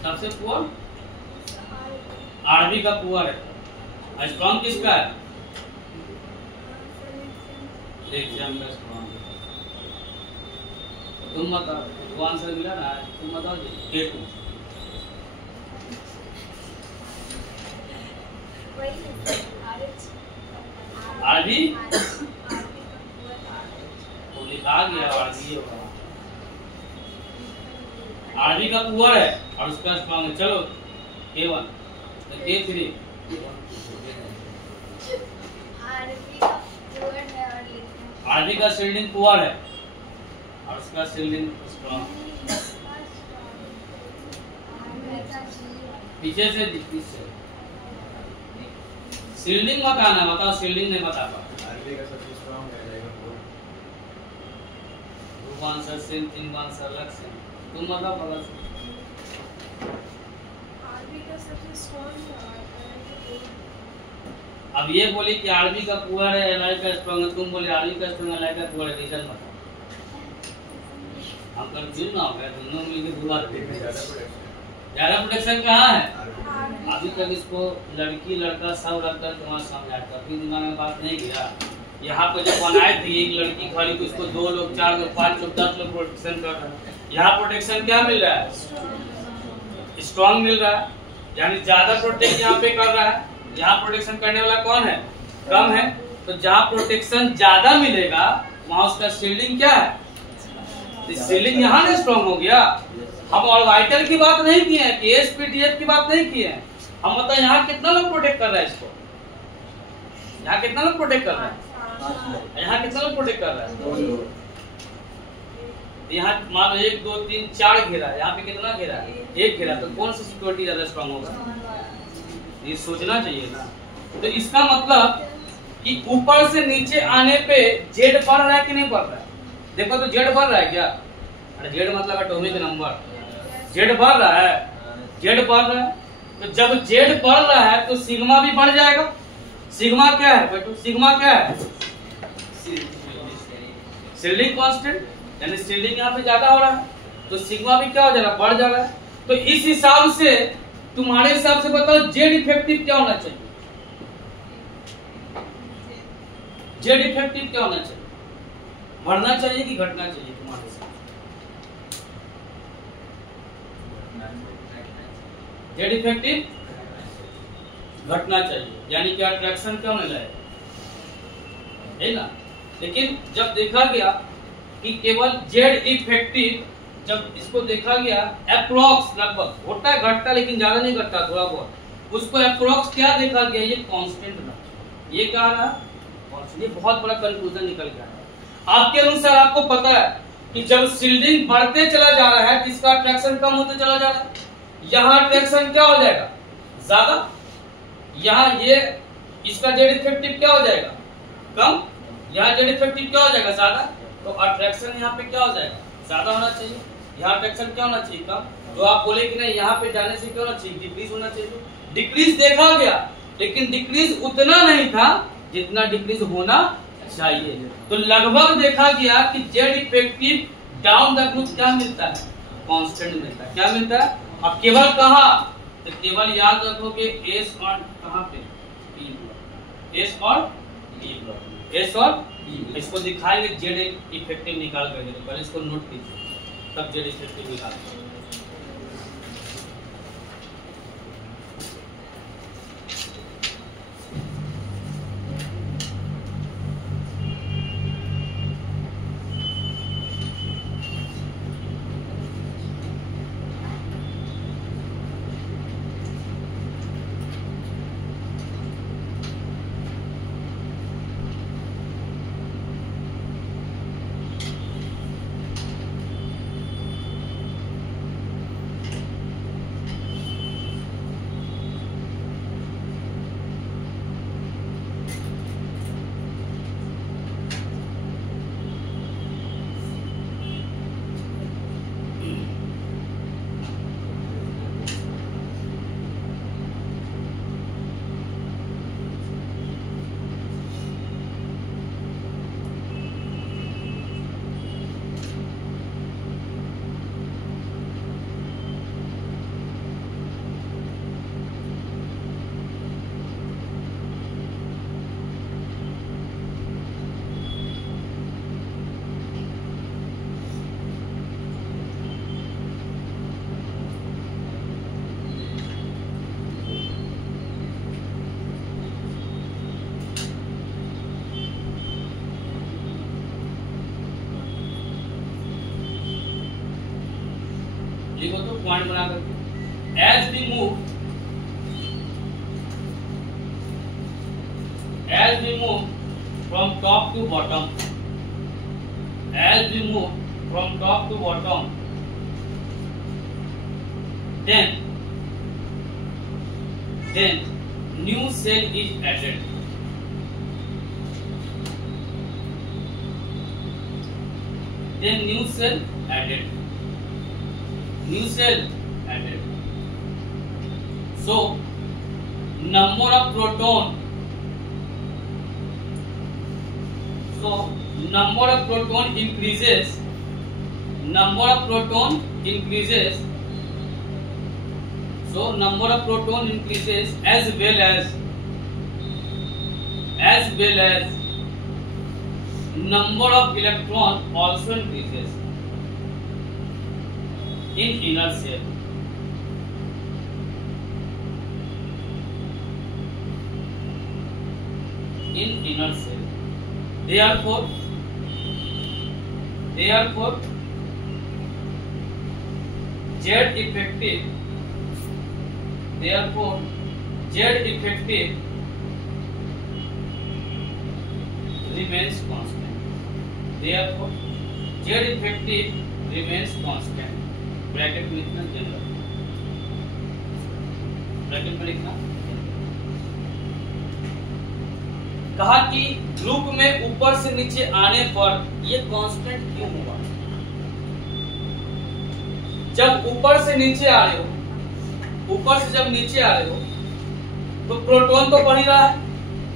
सबसे पुअर आरबी का पुअर है, स्ट्रॉन्ग किसका है, लिथियम का स्ट्रॉन्ग। तुम बताओ, वो आंसर मिला ना, तुम बताओ जी K2। आरबी वो लिखा गया, आरबी होगा, आरबी का पुअर है और उसका स्ट्रॉन्ग है। चलो K1 K3 आरबी का शील्डिंग पुअर है और उसका शील्डिंग स्ट्रॉन्ग। पीछे से शील्डिंग मत आना, बताओ शील्डिंग नहीं बता पा। आरबी का सबसे स्ट्रांग है, दो आंसर सेम, 3 आंसर अलग से, तुम बताओ पता से। आरबी का सबसे स्ट्रॉन्ग है। अब ये बोली कि आरबी का पुअर है, एलआई का स्ट्रॉन्ग है, तुम बोले आरबी का स्ट्रॉन्ग है, एलआई का पुअर है, रीजन बताओ। हम कंफ्यूज ना हो गए, दोनों मिलकर बुला ज्यादा प्रोटेक्शन कहाँ है। अभी तक इसको लड़की लड़का सब रखकर तुम्हारा समझा, कभी दिमाग में बात नहीं किया। यहाँ पे जब बनाए थे एक लड़की खाली तो इसको 2 लोग 4 लोग 5 लोग 10 लोग प्रोटेक्शन कर रहे हैं। यहाँ प्रोटेक्शन क्या मिल रहा है, स्ट्रॉन्ग मिल रहा है, यानी ज्यादा प्रोटेक्ट यहाँ पे कर रहा है। यहाँ प्रोटेक्शन करने वाला कौन है, कम है। तो जहाँ प्रोटेक्शन ज्यादा मिलेगा वहाँ उसका शील्डिंग क्या है, शील्डिंग यहाँ ना स्ट्रॉन्ग हो गया। हम ऑर्बिटल की बात नहीं किए हैं, KSPDF की बात नहीं किए हैं, हम बताए यहाँ कितना लोग प्रोटेक्ट कर रहा है इसको, यहाँ कितना लोग प्रोटेक्ट कर रहा है, यहाँ कितना लोग प्रोटेक्ट कर रहा है। यहाँ मान लो 1 2 3 4 घेरा है, यहाँ पे कितना घेरा है, 1 घेरा। तो कौन सा सिक्योरिटी ज्यादा स्ट्रॉन्ग होगा, ये सोचना चाहिए ना। तो इसका मतलब कि ऊपर से नीचे आने पे जेड बढ़ रहा है कि नहीं बढ़ रहा है। देखो तो जेड बढ़ रहा है क्या, जेड मतलब एटॉमिक नंबर, जेड बढ़ रहा है, जेड बढ़ रहा है। तो जब जेड बढ़ रहा है तो सिग्मा भी बढ़ जाएगा। सिग्मा क्या है बेटो, सिग्मा क्या है, शील्डिंग कांस्टेंट, यानी शील्डिंग यहाँ पे ज्यादा हो रहा है तो सिग्मा भी क्या हो जा रहा है, बढ़ जा रहा है। तो इस हिसाब से तुम्हारे हिसाब से बताओ जेड इफेक्टिव क्या होना चाहिए, जेड इफेक्टिव क्या होना चाहिए, बढ़ना चाहिए कि घटना चाहिए तुम्हारे हिसाब से। जेड इफेक्टिव घटना चाहिए, यानी कि अट्रैक्शन क्या होने लगेगा, है ना। लेकिन जब देखा गया कि केवल जेड इफेक्टिव जब इसको देखा गया अप्रोक्स लगभग होता है घटता लेकिन ज्यादा नहीं घटता थोड़ा बहुत, उसको अप्रोक्स क्या देखा गया ये कांस्टेंट रहा। ये क्या रहा कांस्टेंट। ये बहुत बड़ा कंक्लूजन निकल गया। आपके अनुसार आपको पता है कि जब शिल्डिंग बढ़ते चला जा रहा है इसका अट्रैक्शन कम होते चला जा रहा है, यहाँ अट्रैक्शन क्या हो जाएगा ज्यादा, यहाँ ये इसका जेड इफेक्टिव क्या हो जाएगा कम, यहाँ जेड इफेक्टिव क्या हो जाएगा ज्यादा, तो अट्रैक्शन यहाँ पे क्या हो जाएगा ज्यादा होना चाहिए, यहाँ अट्रैक्शन क्या होना चाहिए कम। तो आप बोले कि नहीं यहाँ पे जाने से क्या होना चाहिए डिक्रीज होना चाहिए। डिक्रीज देखा गया लेकिन डिक्रीज उतना नहीं था जितना डिक्रीज होना चाहिए। तो लगभग देखा गया कि Z effective down the group क्या मिलता है कांस्टेंट मिलता है। क्या मिलता है अब केवल कहा तो केवल याद रखोगे एस और कहां पे पी ब्लॉक, एस और डी ब्लॉक, एस और डी। इसको दिखाएंगे जेड इफेक्टिव निकाल करके, तो पहले इसको नोट कीजिए तब जेड इफेक्टिव निकाल। लिखो तो पॉइंट बना करके as we move from top to bottom, as we move from top to bottom, then new cell is added. Then new cell added. New cell added. So number of proton. So number of proton increases. Number of proton increases. So number of proton increases as well as number of electron also increases in inner cell. In inner cell. Therefore Z effective remains constant. Therefore Z effective remains constant. Bracket में लिखना general, bracket में लिखना। कहा कि group में ऊपर से नीचे आने पर ये कांस्टेंट क्यों हुआ? जब ऊपर से नीचे आ रहे हो, ऊपर से जब नीचे आ रहे हो तो प्रोटॉन तो बढ़ ही रहा है।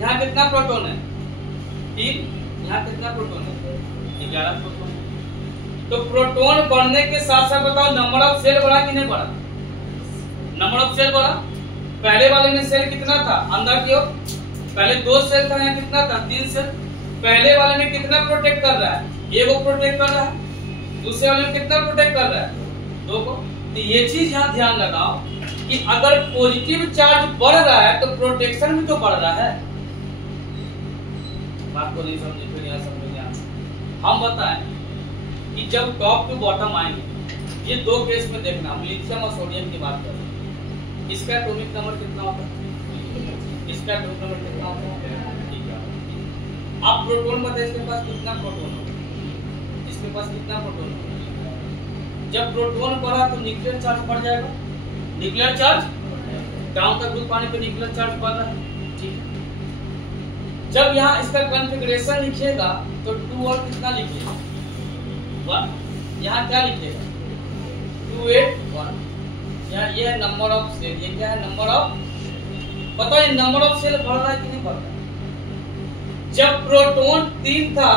यहाँ कितना प्रोटॉन है? 3। यहाँ कितना प्रोटॉन है? 11 प्रोटॉन। तो प्रोटॉन बढ़ने के साथ साथ बताओ नंबर ऑफ सेल बढ़ा कि नहीं बढ़ा? नंबर ऑफ सेल बढ़ा। पहले वाले में सेल कितना था अंदर की ओर? पहले 2 सेल था, यहाँ कितना था? 3 सेल। पहले वाले में कितना प्रोटेक्ट कर रहा है? 1 को प्रोटेक्ट कर रहा है। दूसरे वाले में कितना प्रोटेक्ट कर रहा है? 2 को। तो ये चीज यहाँ ध्यान लगाओ कि अगर पॉजिटिव चार्ज बढ़ रहा है तो प्रोटेक्शन भी तो बढ़ रहा है। बात को नहीं समझे फिर यहाँ समझ। हम बताएं कि जब टॉप टू बॉटम आएंगे, ये दो केस में देखना, हम लिथियम और सोडियम की बात कर रहे हैं। इसका एटॉमिक नंबर कितना होता है? इसका एटॉमिक नंबर कितना होता है? ठीक है। आप प्रोटॉन बताइए, इसके पास कितना प्रोटॉन होगा? इसके पास कितना प्रोटॉन होगा? जब प्रोटॉन बढ़ा तो न्यूक्लियर चार्ज बढ़ जाएगा। न्यूक्लियर चार्ज डाउन का ग्रुप आने पे न्यूक्लियर चार्ज बढ़ रहा है, ठीक है। जब यहाँ इसका कॉन्फ़िगरेशन लिखिएगा तो 2 और कितना लिखिएगा? 1। यहाँ क्या लिखिएगा? 281। यहाँ ये है नंबर ऑफ सेल, ये क्या है? नंबर ऑफ, पता है नंबर ऑफ सेल बढ़ रहा है कि नहीं बढ़ रहा है? जब प्रोटॉन 3 था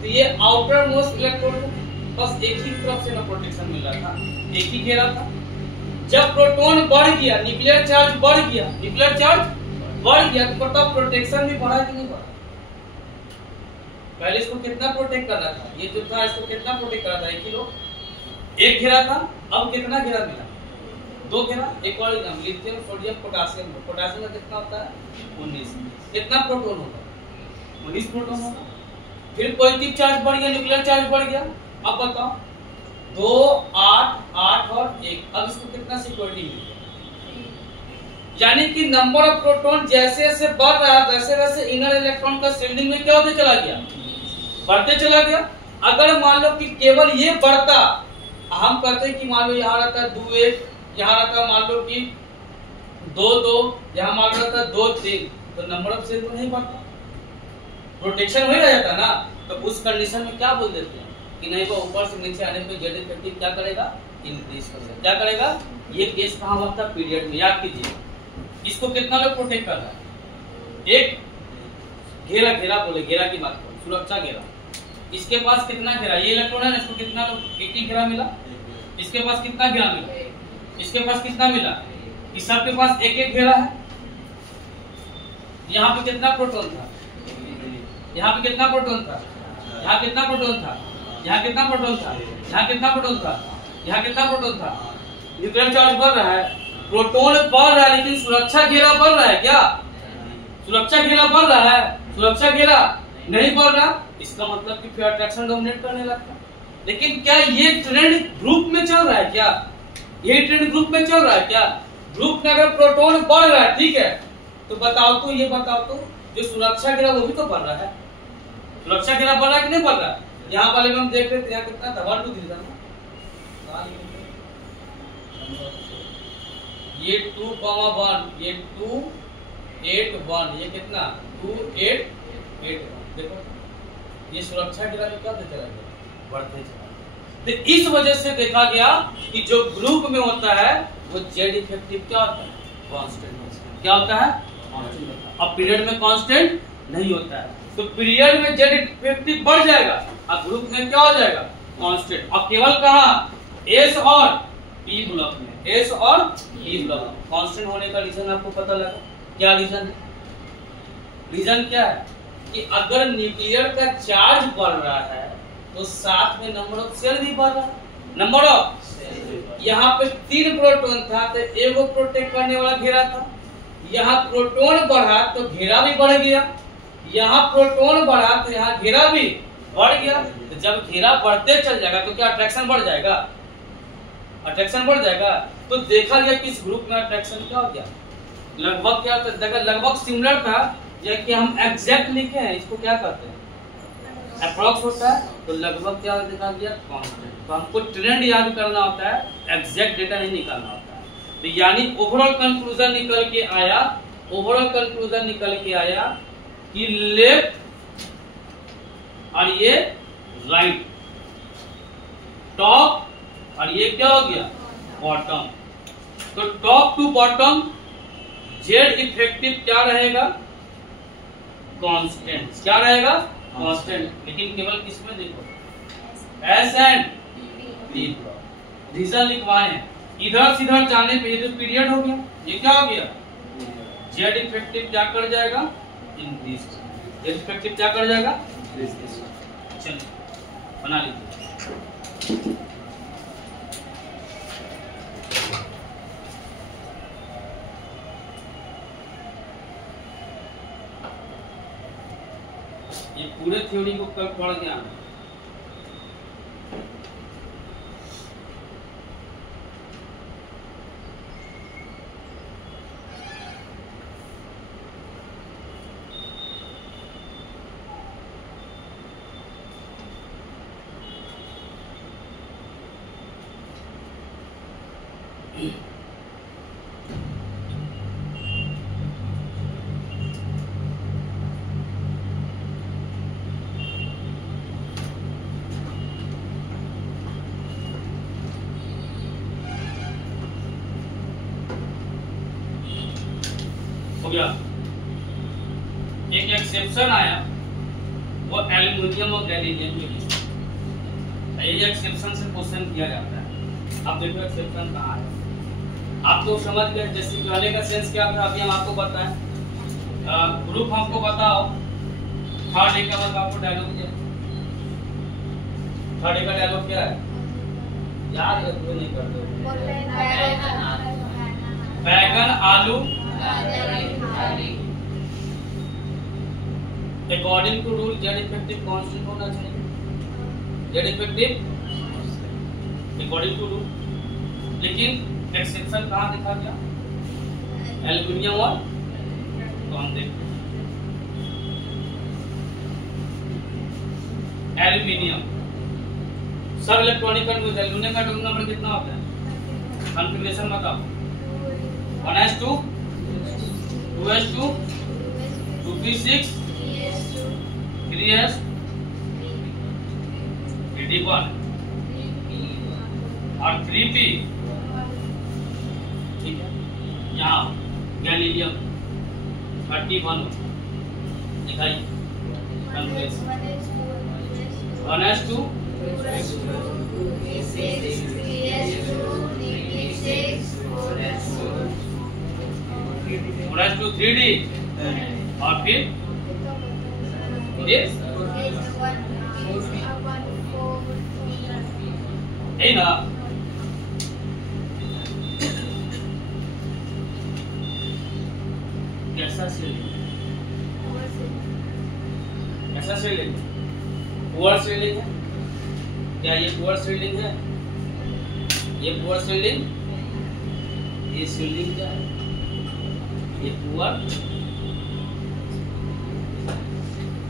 तो ये आउटर मोस्ट इलेक्ट्रॉन बस एक ही तरफ से ना प्रोटेक्शन मिल रहा था, एक ही घेरा था। जब प्रोटॉन बढ़ गया, न्यूक्लियर चार्ज बढ़ गया, न्यूक्लियर चार्ज बढ़ गया तो पता प्रोटेक्शन भी बढ़ा कि नहीं बढ़ा? पहले इसको कितना प्रोटेक्ट कर रहा था? ये जो था इसको कितना प्रोटेक्ट कर रहा था? 1 किलो, एक घेरा था। अब कितना घेरा मिला? 2 घेरा। एक और example, lithium, sodium, potassium. Potassium का कितना होता है? 19। कितना प्रोटॉन होगा? 19 प्रोटॉन होगा। फिर पॉजिटिव चार्ज बढ़ गया, न्यूक्लियर चार्ज बढ़ गया। अब बताओ 2, 8, 8 और 1। अब इसको कितना सिक्योरिटी मिल गया? यानी कि नंबर ऑफ प्रोटॉन जैसे जैसे बढ़ रहा है वैसे वैसे इनर इलेक्ट्रॉन का शिफ्टिंग में क्या होते चला गया? बढ़ते चला गया। अगर मान लो कि केवल ये बढ़ता, हम कहते हैं कि मान लो यहाँ रहता है 2, 1, यहाँ रहता मान लो कि 2, 2, यहाँ मान लो रहता 2, 3, तो नंबर ऑफ सेल तो नहीं बढ़ता, प्रोटेक्शन हो रह जाता ना। तो उस कंडीशन में क्या बोल देते हैं कि नहीं, वो ऊपर से नीचे आने पे जेड इफेक्टिव क्या करेगा? इंक्रीज करेगा। क्या करेगा? ये केस कहाँ होता है? पीरियड में। याद कीजिए, इसको कितना लोग प्रोटेक्ट कर रहा है? एक घेरा, घेरा बोले, घेरा की बात करो, सुरक्षा घेरा। इसके पास कितना घेरा? ये इलेक्ट्रॉन है ना, इसको कितना लोग एक ही घेरा मिला? इसके पास कितना घेरा मिला? इसके पास कितना मिला? इस सबके पास एक एक घेरा है। यहाँ पे कितना प्रोटॉन था? यहाँ पे कितना प्रोटॉन था? यहाँ कितना प्रोटॉन था? यहाँ कितना प्रोटॉन था? यहाँ कितना प्रोटॉन था? यहाँ कितना प्रोटॉन था? न्यूक्लियर चार्ज बढ़ रहा है, प्रोटॉन बढ़ रहा है, लेकिन सुरक्षा घेरा बढ़ रहा है क्या? सुरक्षा घेरा बढ़ रहा है? सुरक्षा घेरा नहीं बढ़ रहा। इसका मतलब कि फिर अट्रैक्शन डोमिनेट करने लगता है। लेकिन क्या ये ट्रेंड ग्रुप में चल रहा है क्या? ये ट्रेंड ग्रुप में चल रहा है क्या? ग्रुप में अगर प्रोटॉन बढ़ रहा है, ठीक है, तो बताओ तो, ये बताओ तो, जो सुरक्षा घेरा वो भी तो बढ़ रहा है। सुरक्षा घेरा बढ़ रहा है कि नहीं बढ़ रहा है? यहाँ वाले में हम देख रहे थे, यहाँ कितना था? 1, 2, 3 था ना। ये 2,1, ये 2, 8, 1, ये कितना? 2, 8, 8, 1। देखो ये सुरक्षा घेरा में क्या चला गया? बढ़ते चला गया। तो इस वजह से देखा गया कि जो ग्रुप में होता है वो जेड इफेक्टिव क्या होता है? कांस्टेंट। क्या होता है? कांस्टेंट होता है। अब पीरियड में कांस्टेंट नहीं होता है, तो पीरियड में जेड इफेक्टिव बढ़ जाएगा और ग्रुप में क्या हो जाएगा? कांस्टेंट। और केवल कहाँ? एस और पी ब्लॉक में। एस और पी ब्लॉक कांस्टेंट होने का रीजन आपको पता लगा? क्या रीजन है? रीजन क्या है कि अगर न्यूक्लियर का चार्ज बढ़ रहा है तो साथ में नंबर ऑफ सेल भी बढ़ रहा है। नंबर ऑफ, यहाँ पे 3 प्रोटॉन था तो एगो प्रोटेक्ट करने वाला घेरा था। यहाँ प्रोटॉन बढ़ा तो घेरा भी बढ़ गया, यहाँ प्रोटॉन बढ़ा तो यहाँ घेरा भी बढ़ गया। तो जब घेरा बढ़ते चल जाएगा तो क्या अट्रैक्शन बढ़ जाएगा? अट्रैक्शन बढ़ जाएगा। तो देखा गया कि इस ग्रुप में अट्रैक्शन क्या हो गया? लगभग क्या होता है? लगभग सिमिलर था, या कि हम एग्जैक्ट लिखे हैं, इसको क्या कहते हैं? अप्रॉक्स होता है। तो लगभग क्या देखा गया? कांस्टेंट। तो हमको ट्रेंड याद करना होता है, एग्जैक्ट डेटा नहीं निकालना होता है। तो यानी ओवरऑल कंक्लूजन निकल के आया, ओवरऑल कंक्लूजन निकल के आया कि लेफ्ट और ये राइट, टॉप और ये क्या हो गया? बॉटम। तो top to bottom Z effective क्या रहेगा? कांस्टेंट। क्या रहेगा? कांस्टेंट। लेकिन केवल किसमें देखो? S and P block. Reason लिखवाए हैं। इधर से इधर जाने पे ये तो पीरियड हो गया, ये क्या हो गया? जेड इफेक्टिव क्या कर जाएगा? इंक्रीज। जेड इफेक्टिव क्या कर जाएगा? चलिए बना लीजिए। ये पूरे थ्योरी को कल पढ़ गया। हो गया। एक एक्सेप्शन आया, वो एल्युमिनियम और गैलीलियम के बीच। ये एक्सेप्शन से क्वेश्चन किया जाता है। अब देखो एक्सेप्शन कहाँ है। आप तो समझ गए, जैसे कहने का सेंस क्या था अभी हम आपको बताएं। ग्रुप हमको बताओ, थर्ड ए का मतलब आपको डायलॉग क्या है? थर्ड ए का डायलॉग क्या है यार? ये नहीं करते। बैगन आलू according to rule Z effective constant होना चाहिए। Z effective according to rule, लेकिन एक्सेप्शन कहाँ दिखा गया? एल्युमिनियम और कौन देखते? एल्युमिनियम। सब इलेक्ट्रॉनिक कंडक्टर एल्युमिनियम का एटॉमिक नंबर कितना होता है? कॉन्फ़िगरेशन बताओ। 1s2 2s2 2p6 3s 3d1 और 3p। ठीक है, यहाँ गैलीलियम 31 दिखाइए। 1s2 4s2 3d और फिर यही ना। कैसा सीलिंग? कैसा सीलिंग? पुअर सीलिंग है क्या? ये पुअर सीलिंग है? ये पुअर सीलिंग? ये सीलिंग क्या है? ये पुअर।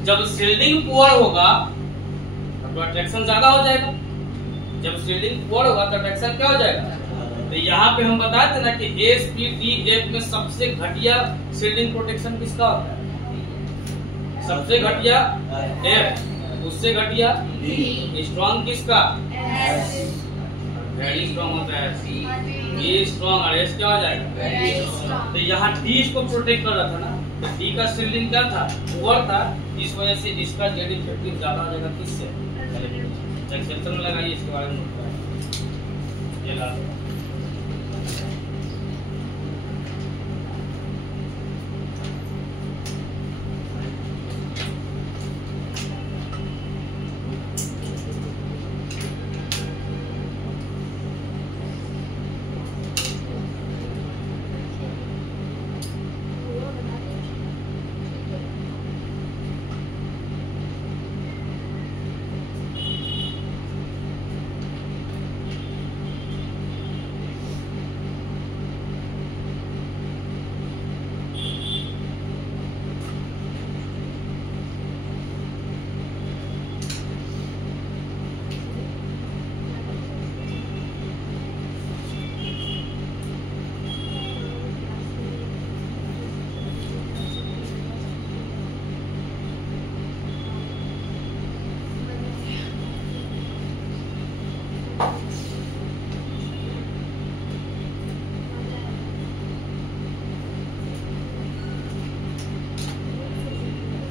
जब सीलिंग पुअर होगा तो अट्रैक्शन ज्यादा हो जाएगा। जब सीलिंग पुअर होगा तो अट्रैक्शन क्या हो जाएगा? तो यहाँ पे हम बताए थे ना कि SPDF में सबसे घटिया सीलिंग प्रोटेक्शन किसका होता है? सबसे घटिया F, उससे घटिया स्ट्रॉन्ग किसका? वेरी स्ट्रॉन्ग होता है। ये स्ट्रॉन्ग और एस क्या हो जाएगा? तो यहाँ डी इसको प्रोटेक्ट कर रहा था ना, तो डी का सीलिंग क्या था? पुअर था। इस वजह से इसका जेड इफेक्टिव ज्यादा हो जाएगा। किससे? एक्सेप्शन में लगाइए, इसके बारे में ये ला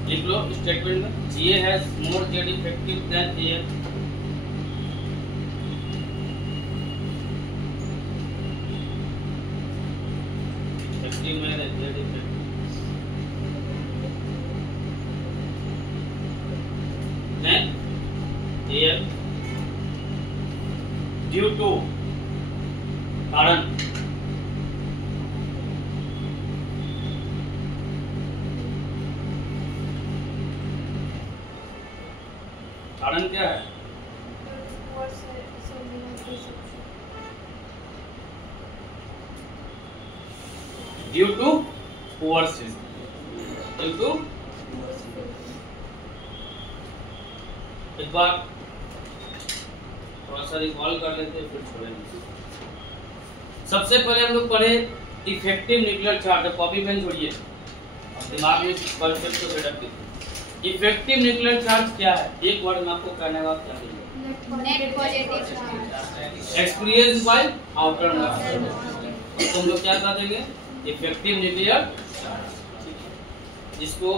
लिख लो स्टेटमेंट में, GA has more Z effective than AF। Active में Z effective then AF due to कारण कारण क्या है? Due to poor ceiling. Due to, एक बार थोड़ा सा रिकॉल कर लेते हैं फिर छोड़ेंगे। सबसे पहले हम लोग पढ़े effective nuclear charge. Copy pen छोड़िए, दिमाग में कॉन्सेप्ट को सेटअप कीजिए। इफेक्टिव न्यूक्लियर चार्ज क्या है? एक वर्ड में आपको कहने का क्या है? Net positive charge experience by outer most. तुम लोग क्या कह देंगे? Effective nuclear charge. इसको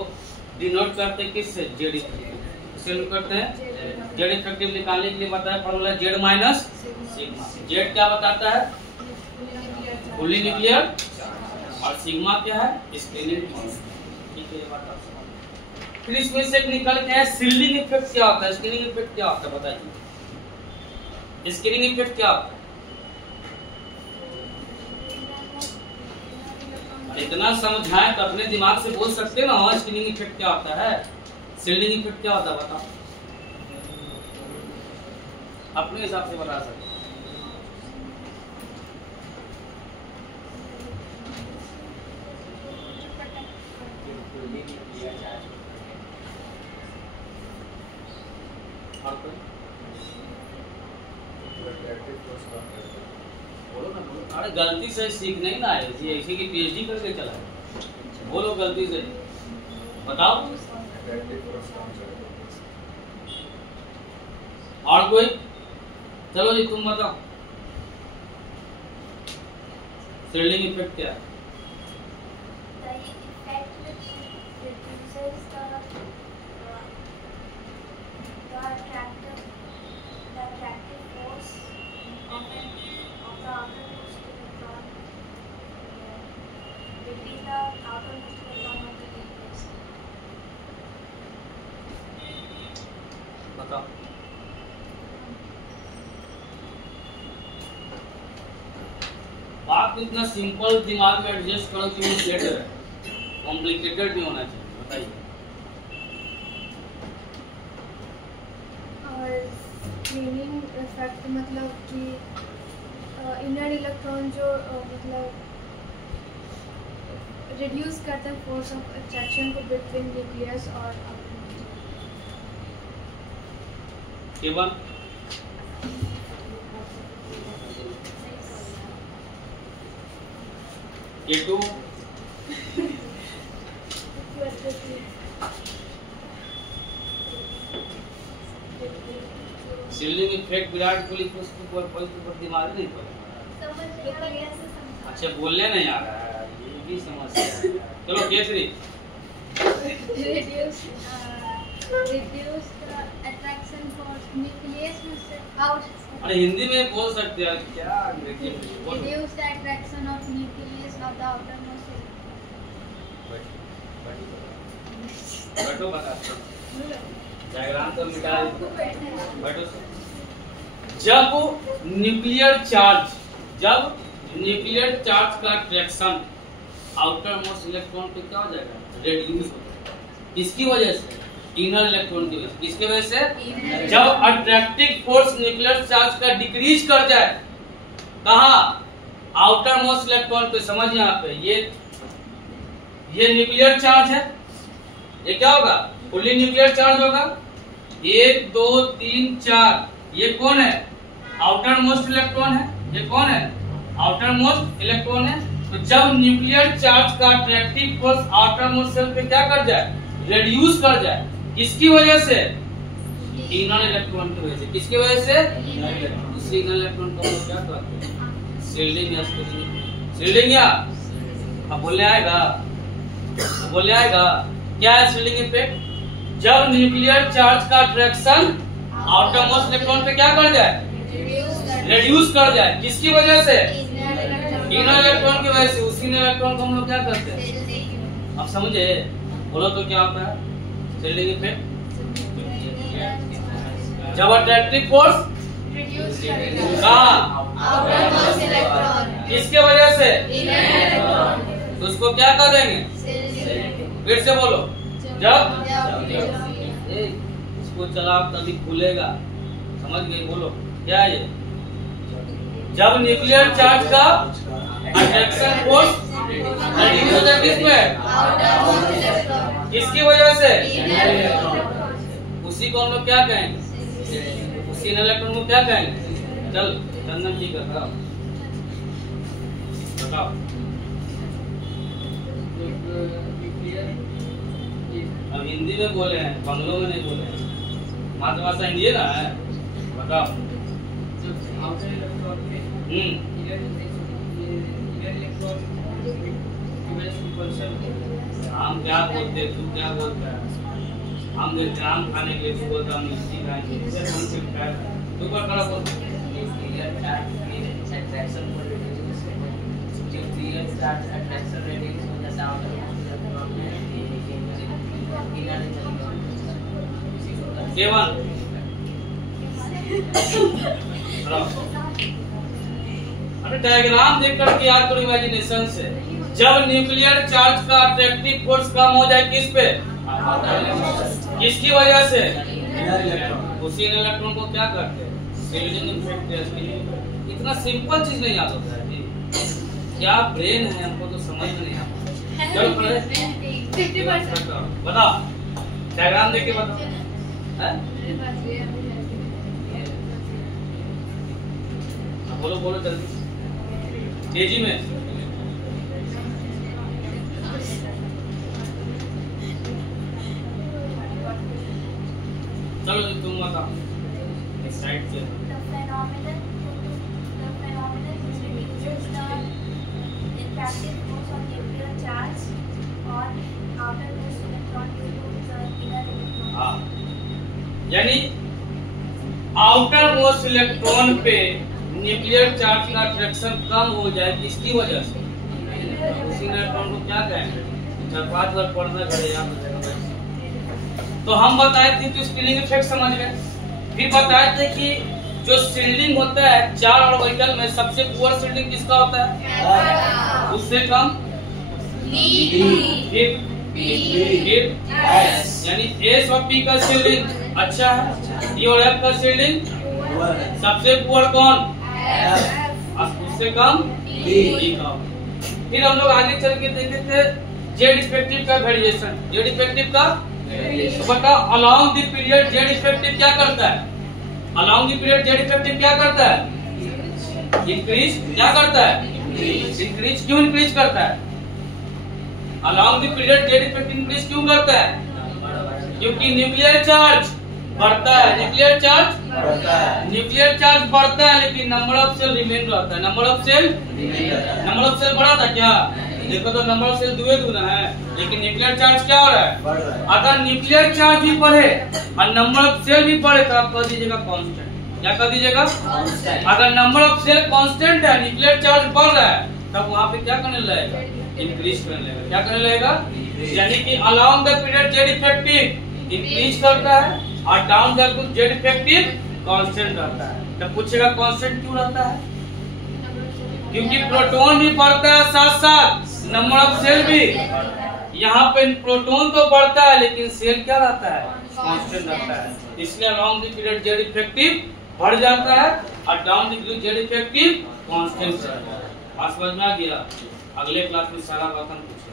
डिनोट करते हैं किससे? जेड इफेक्टिव करते हैं। जेड इफेक्टिव निकालने के लिए बताया formula Z minus sigma. Z क्या बताता है? फुल्ली न्यूक्लियर, और सिग्मा क्या है? स्क्रीनिंग। ठीक है, ये बात आप समझ। फिर इसमें से एक निकल के है शील्डिंग इफेक्ट क्या होता है? स्क्रीनिंग इफेक्ट क्या होता है बताइए? स्क्रीनिंग इफेक्ट क्या होता है? इतना समझाएं तो अपने दिमाग से बोल सकते ना। हाँ, स्क्रीनिंग इफेक्ट क्या होता है? शील्डिंग इफेक्ट क्या होता है बताओ, अपने हिसाब से बता सकते। बोलो ना, बोलो। अरे गलती से सीख नहीं ना है, ऐसे की पीएचडी करके चला है। बोलो गलती से बताओ। और कोई? चलो जी तुम बताओ, शील्डिंग इफेक्ट क्या है? बताओ। बात इतना सिंपल दिमाग में एडजस्ट करो कि वो सेट है, कॉम्प्लिकेटेड नहीं होना चाहिए। बताइए। और स्क्रीनिंग इफेक्ट मतलब कि इनर इलेक्ट्रॉन जो मतलब रिड्यूस करते हैं फोर्स ऑफ अट्रैक्शन को बिटवीन न्यूक्लियस और केवल K2 shielding effect Virat Kohli को उसको दिमाग नहीं पड़ा। अच्छा बोलने नहीं आ रहा है, ये भी समस्या है। चलो K3 reduce the attraction force nucleus से out. अरे हिंदी में बोल सकते हैं क्या? Reduce the attraction of nucleus of the outermost cell. बैठो बताते हैं। डायग्राम तो मिटा बैठो। जब न्यूक्लियर चार्ज का अट्रैक्शन आउटर मोस्ट इलेक्ट्रॉन पे क्या हो जाएगा? रेड्यूस हो जाएगा। किसकी वजह से? इनर इलेक्ट्रॉन की वजह से। किसकी वजह से? जब अट्रैक्टिव फोर्स न्यूक्लियर चार्ज का डिक्रीज कर जाए, कहा? आउटर मोस्ट इलेक्ट्रॉन पे। समझ यहाँ पे ये न्यूक्लियर चार्ज है, ये क्या होगा? फुल्ली न्यूक्लियर चार्ज होगा। 1 2 3 4 ये कौन है? आउटर मोस्ट इलेक्ट्रॉन है। ये कौन है? आउटर मोस्ट इलेक्ट्रॉन है। तो जब न्यूक्लियर चार्ज का attractive force outermost shell पे क्या कर जाए? रेड्यूस कर जाए। किसकी वजह से? इनर इलेक्ट्रॉन की वजह से। किसकी वजह से? उसी इनर इलेक्ट्रॉन को क्या कहते हैं? शील्डिंग या शील्डिंग या बोलने आएगा क्या है शील्डिंग इफेक्ट? जब न्यूक्लियर चार्ज का अट्रैक्शन आउटर मोस्ट इलेक्ट्रॉन पे क्या कर जाए? रेड्यूस कर जाए। किसकी वजह से? इनर इलेक्ट्रॉन की वजह से। उसी इलेक्ट्रॉन को हम लोग क्या करते हैं? आप समझे? बोलो तो क्या होता है शील्डिंग इफेक्ट? जब अट्रैक्टिव फोर्स किसके वजह से? तो उसको क्या कर देंगे? फिर से बोलो। जब इसको चलाओ तभी खुलेगा। समझ गए? बोलो क्या है ये? जब न्यूक्लियर चार्ज का अट्रैक्शन फोर्स रेड्यूस हो जाए किसमें? किसकी वजह से? उसी को हम लोग क्या कहेंगे? उसी इलेक्ट्रॉन को क्या कहेंगे? चल चंदन ठीक है। बताओ। अब हिंदी में बोले हैं, बंगलों में नहीं बोले हैं। मातृभाषा हिंदी है ना, है? बताओ। हम क्या बोलते, तू क्या बोलता है? हम देखते आम खाने के लिए, तू बोलता हम लीची खाएंगे। हम सिर्फ क्या है? तू पर खड़ा बोल। सेवन। अरे डायग्राम देख करके याद करो इमेजिनेशन से। जब न्यूक्लियर चार्ज का अट्रैक्टिव फोर्स कम हो जाए किस पे? किसकी वजह से? उसी इलेक्ट्रॉन को क्या करते हैं? Shielding effect. इतना सिंपल चीज नहीं याद होता है जी। क्या ब्रेन है, हमको तो समझ में नहीं आता। चलो पहले 50% बताओ, डायग्राम देख के बताओ। बोलो बोलो जल्दी, तेजी में। चलो जी तुम बताओ इस साइड से। हाँ, यानी आउटर मोस्ट इलेक्ट्रॉन पे न्यूक्लियर चार्ज का अट्रैक्शन कम हो जाए किसकी वजह से? उसी इलेक्ट्रॉन को क्या कहेंगे? 4-5 बार पढ़ना पड़ेगा। तो हम बताए थे तो शील्डिंग इफेक्ट समझ गए। फिर बताए थे कि जो शील्डिंग होता है 4 ऑर्बिटल में सबसे पुअर शील्डिंग किसका होता है? उससे कम यानी एस और पी का शील्डिंग अच्छा है, डी और एफ का शील्डिंग सबसे पुअर कौन? उससे कम डी का। फिर हम लोग आगे चल के देखे थे जेड इफेक्टिव का वेरिएशन। जेड इफेक्टिव का तो बताओ, along the period Z effective क्या करता है? Along the period Z effective क्या करता है? इंक्रीज। क्या करता है? इंक्रीज। क्यों इंक्रीज करता है? Along the period Z effective increase क्यों करता है? क्योंकि न्यूक्लियर चार्ज बढ़ता है। न्यूक्लियर चार्ज बढ़ता है लेकिन नंबर ऑफ सेल रिमेन रहता है। नंबर ऑफ सेल बढ़ा था क्या? देखो तो नंबर ऑफ सेल दुना है, लेकिन न्यूक्लियर चार्ज क्या हो रहा है? अगर न्यूक्लियर चार्ज भी बढ़े और नंबर ऑफ सेल भी बढ़े तो आप कह दीजिएगा कांस्टेंट। क्या कह दीजिएगा? अगर नंबर ऑफ सेल कांस्टेंट है, न्यूक्लियर चार्ज बढ़ रहा है, तब वहाँ पे क्या करने लगेगा? इंक्रीज करने लगेगा। क्या करने लगेगा? यानी कि along the period Z effective increase करता है और down the group Z effective constant रहता है। तो पूछेगा कांस्टेंट क्यों रहता है? क्योंकि प्रोटॉन भी बढ़ता है साथ साथ नंबर ऑफ सेल भी। यहाँ पे प्रोटॉन तो बढ़ता है लेकिन सेल क्या रहता है? कांस्टेंट रहता है। इसलिए along the period Z effective बढ़ जाता है और down the group Z effective constant रहता है। आज समझ में आ गया? अगले क्लास में सारा बात हम पूछेंगे।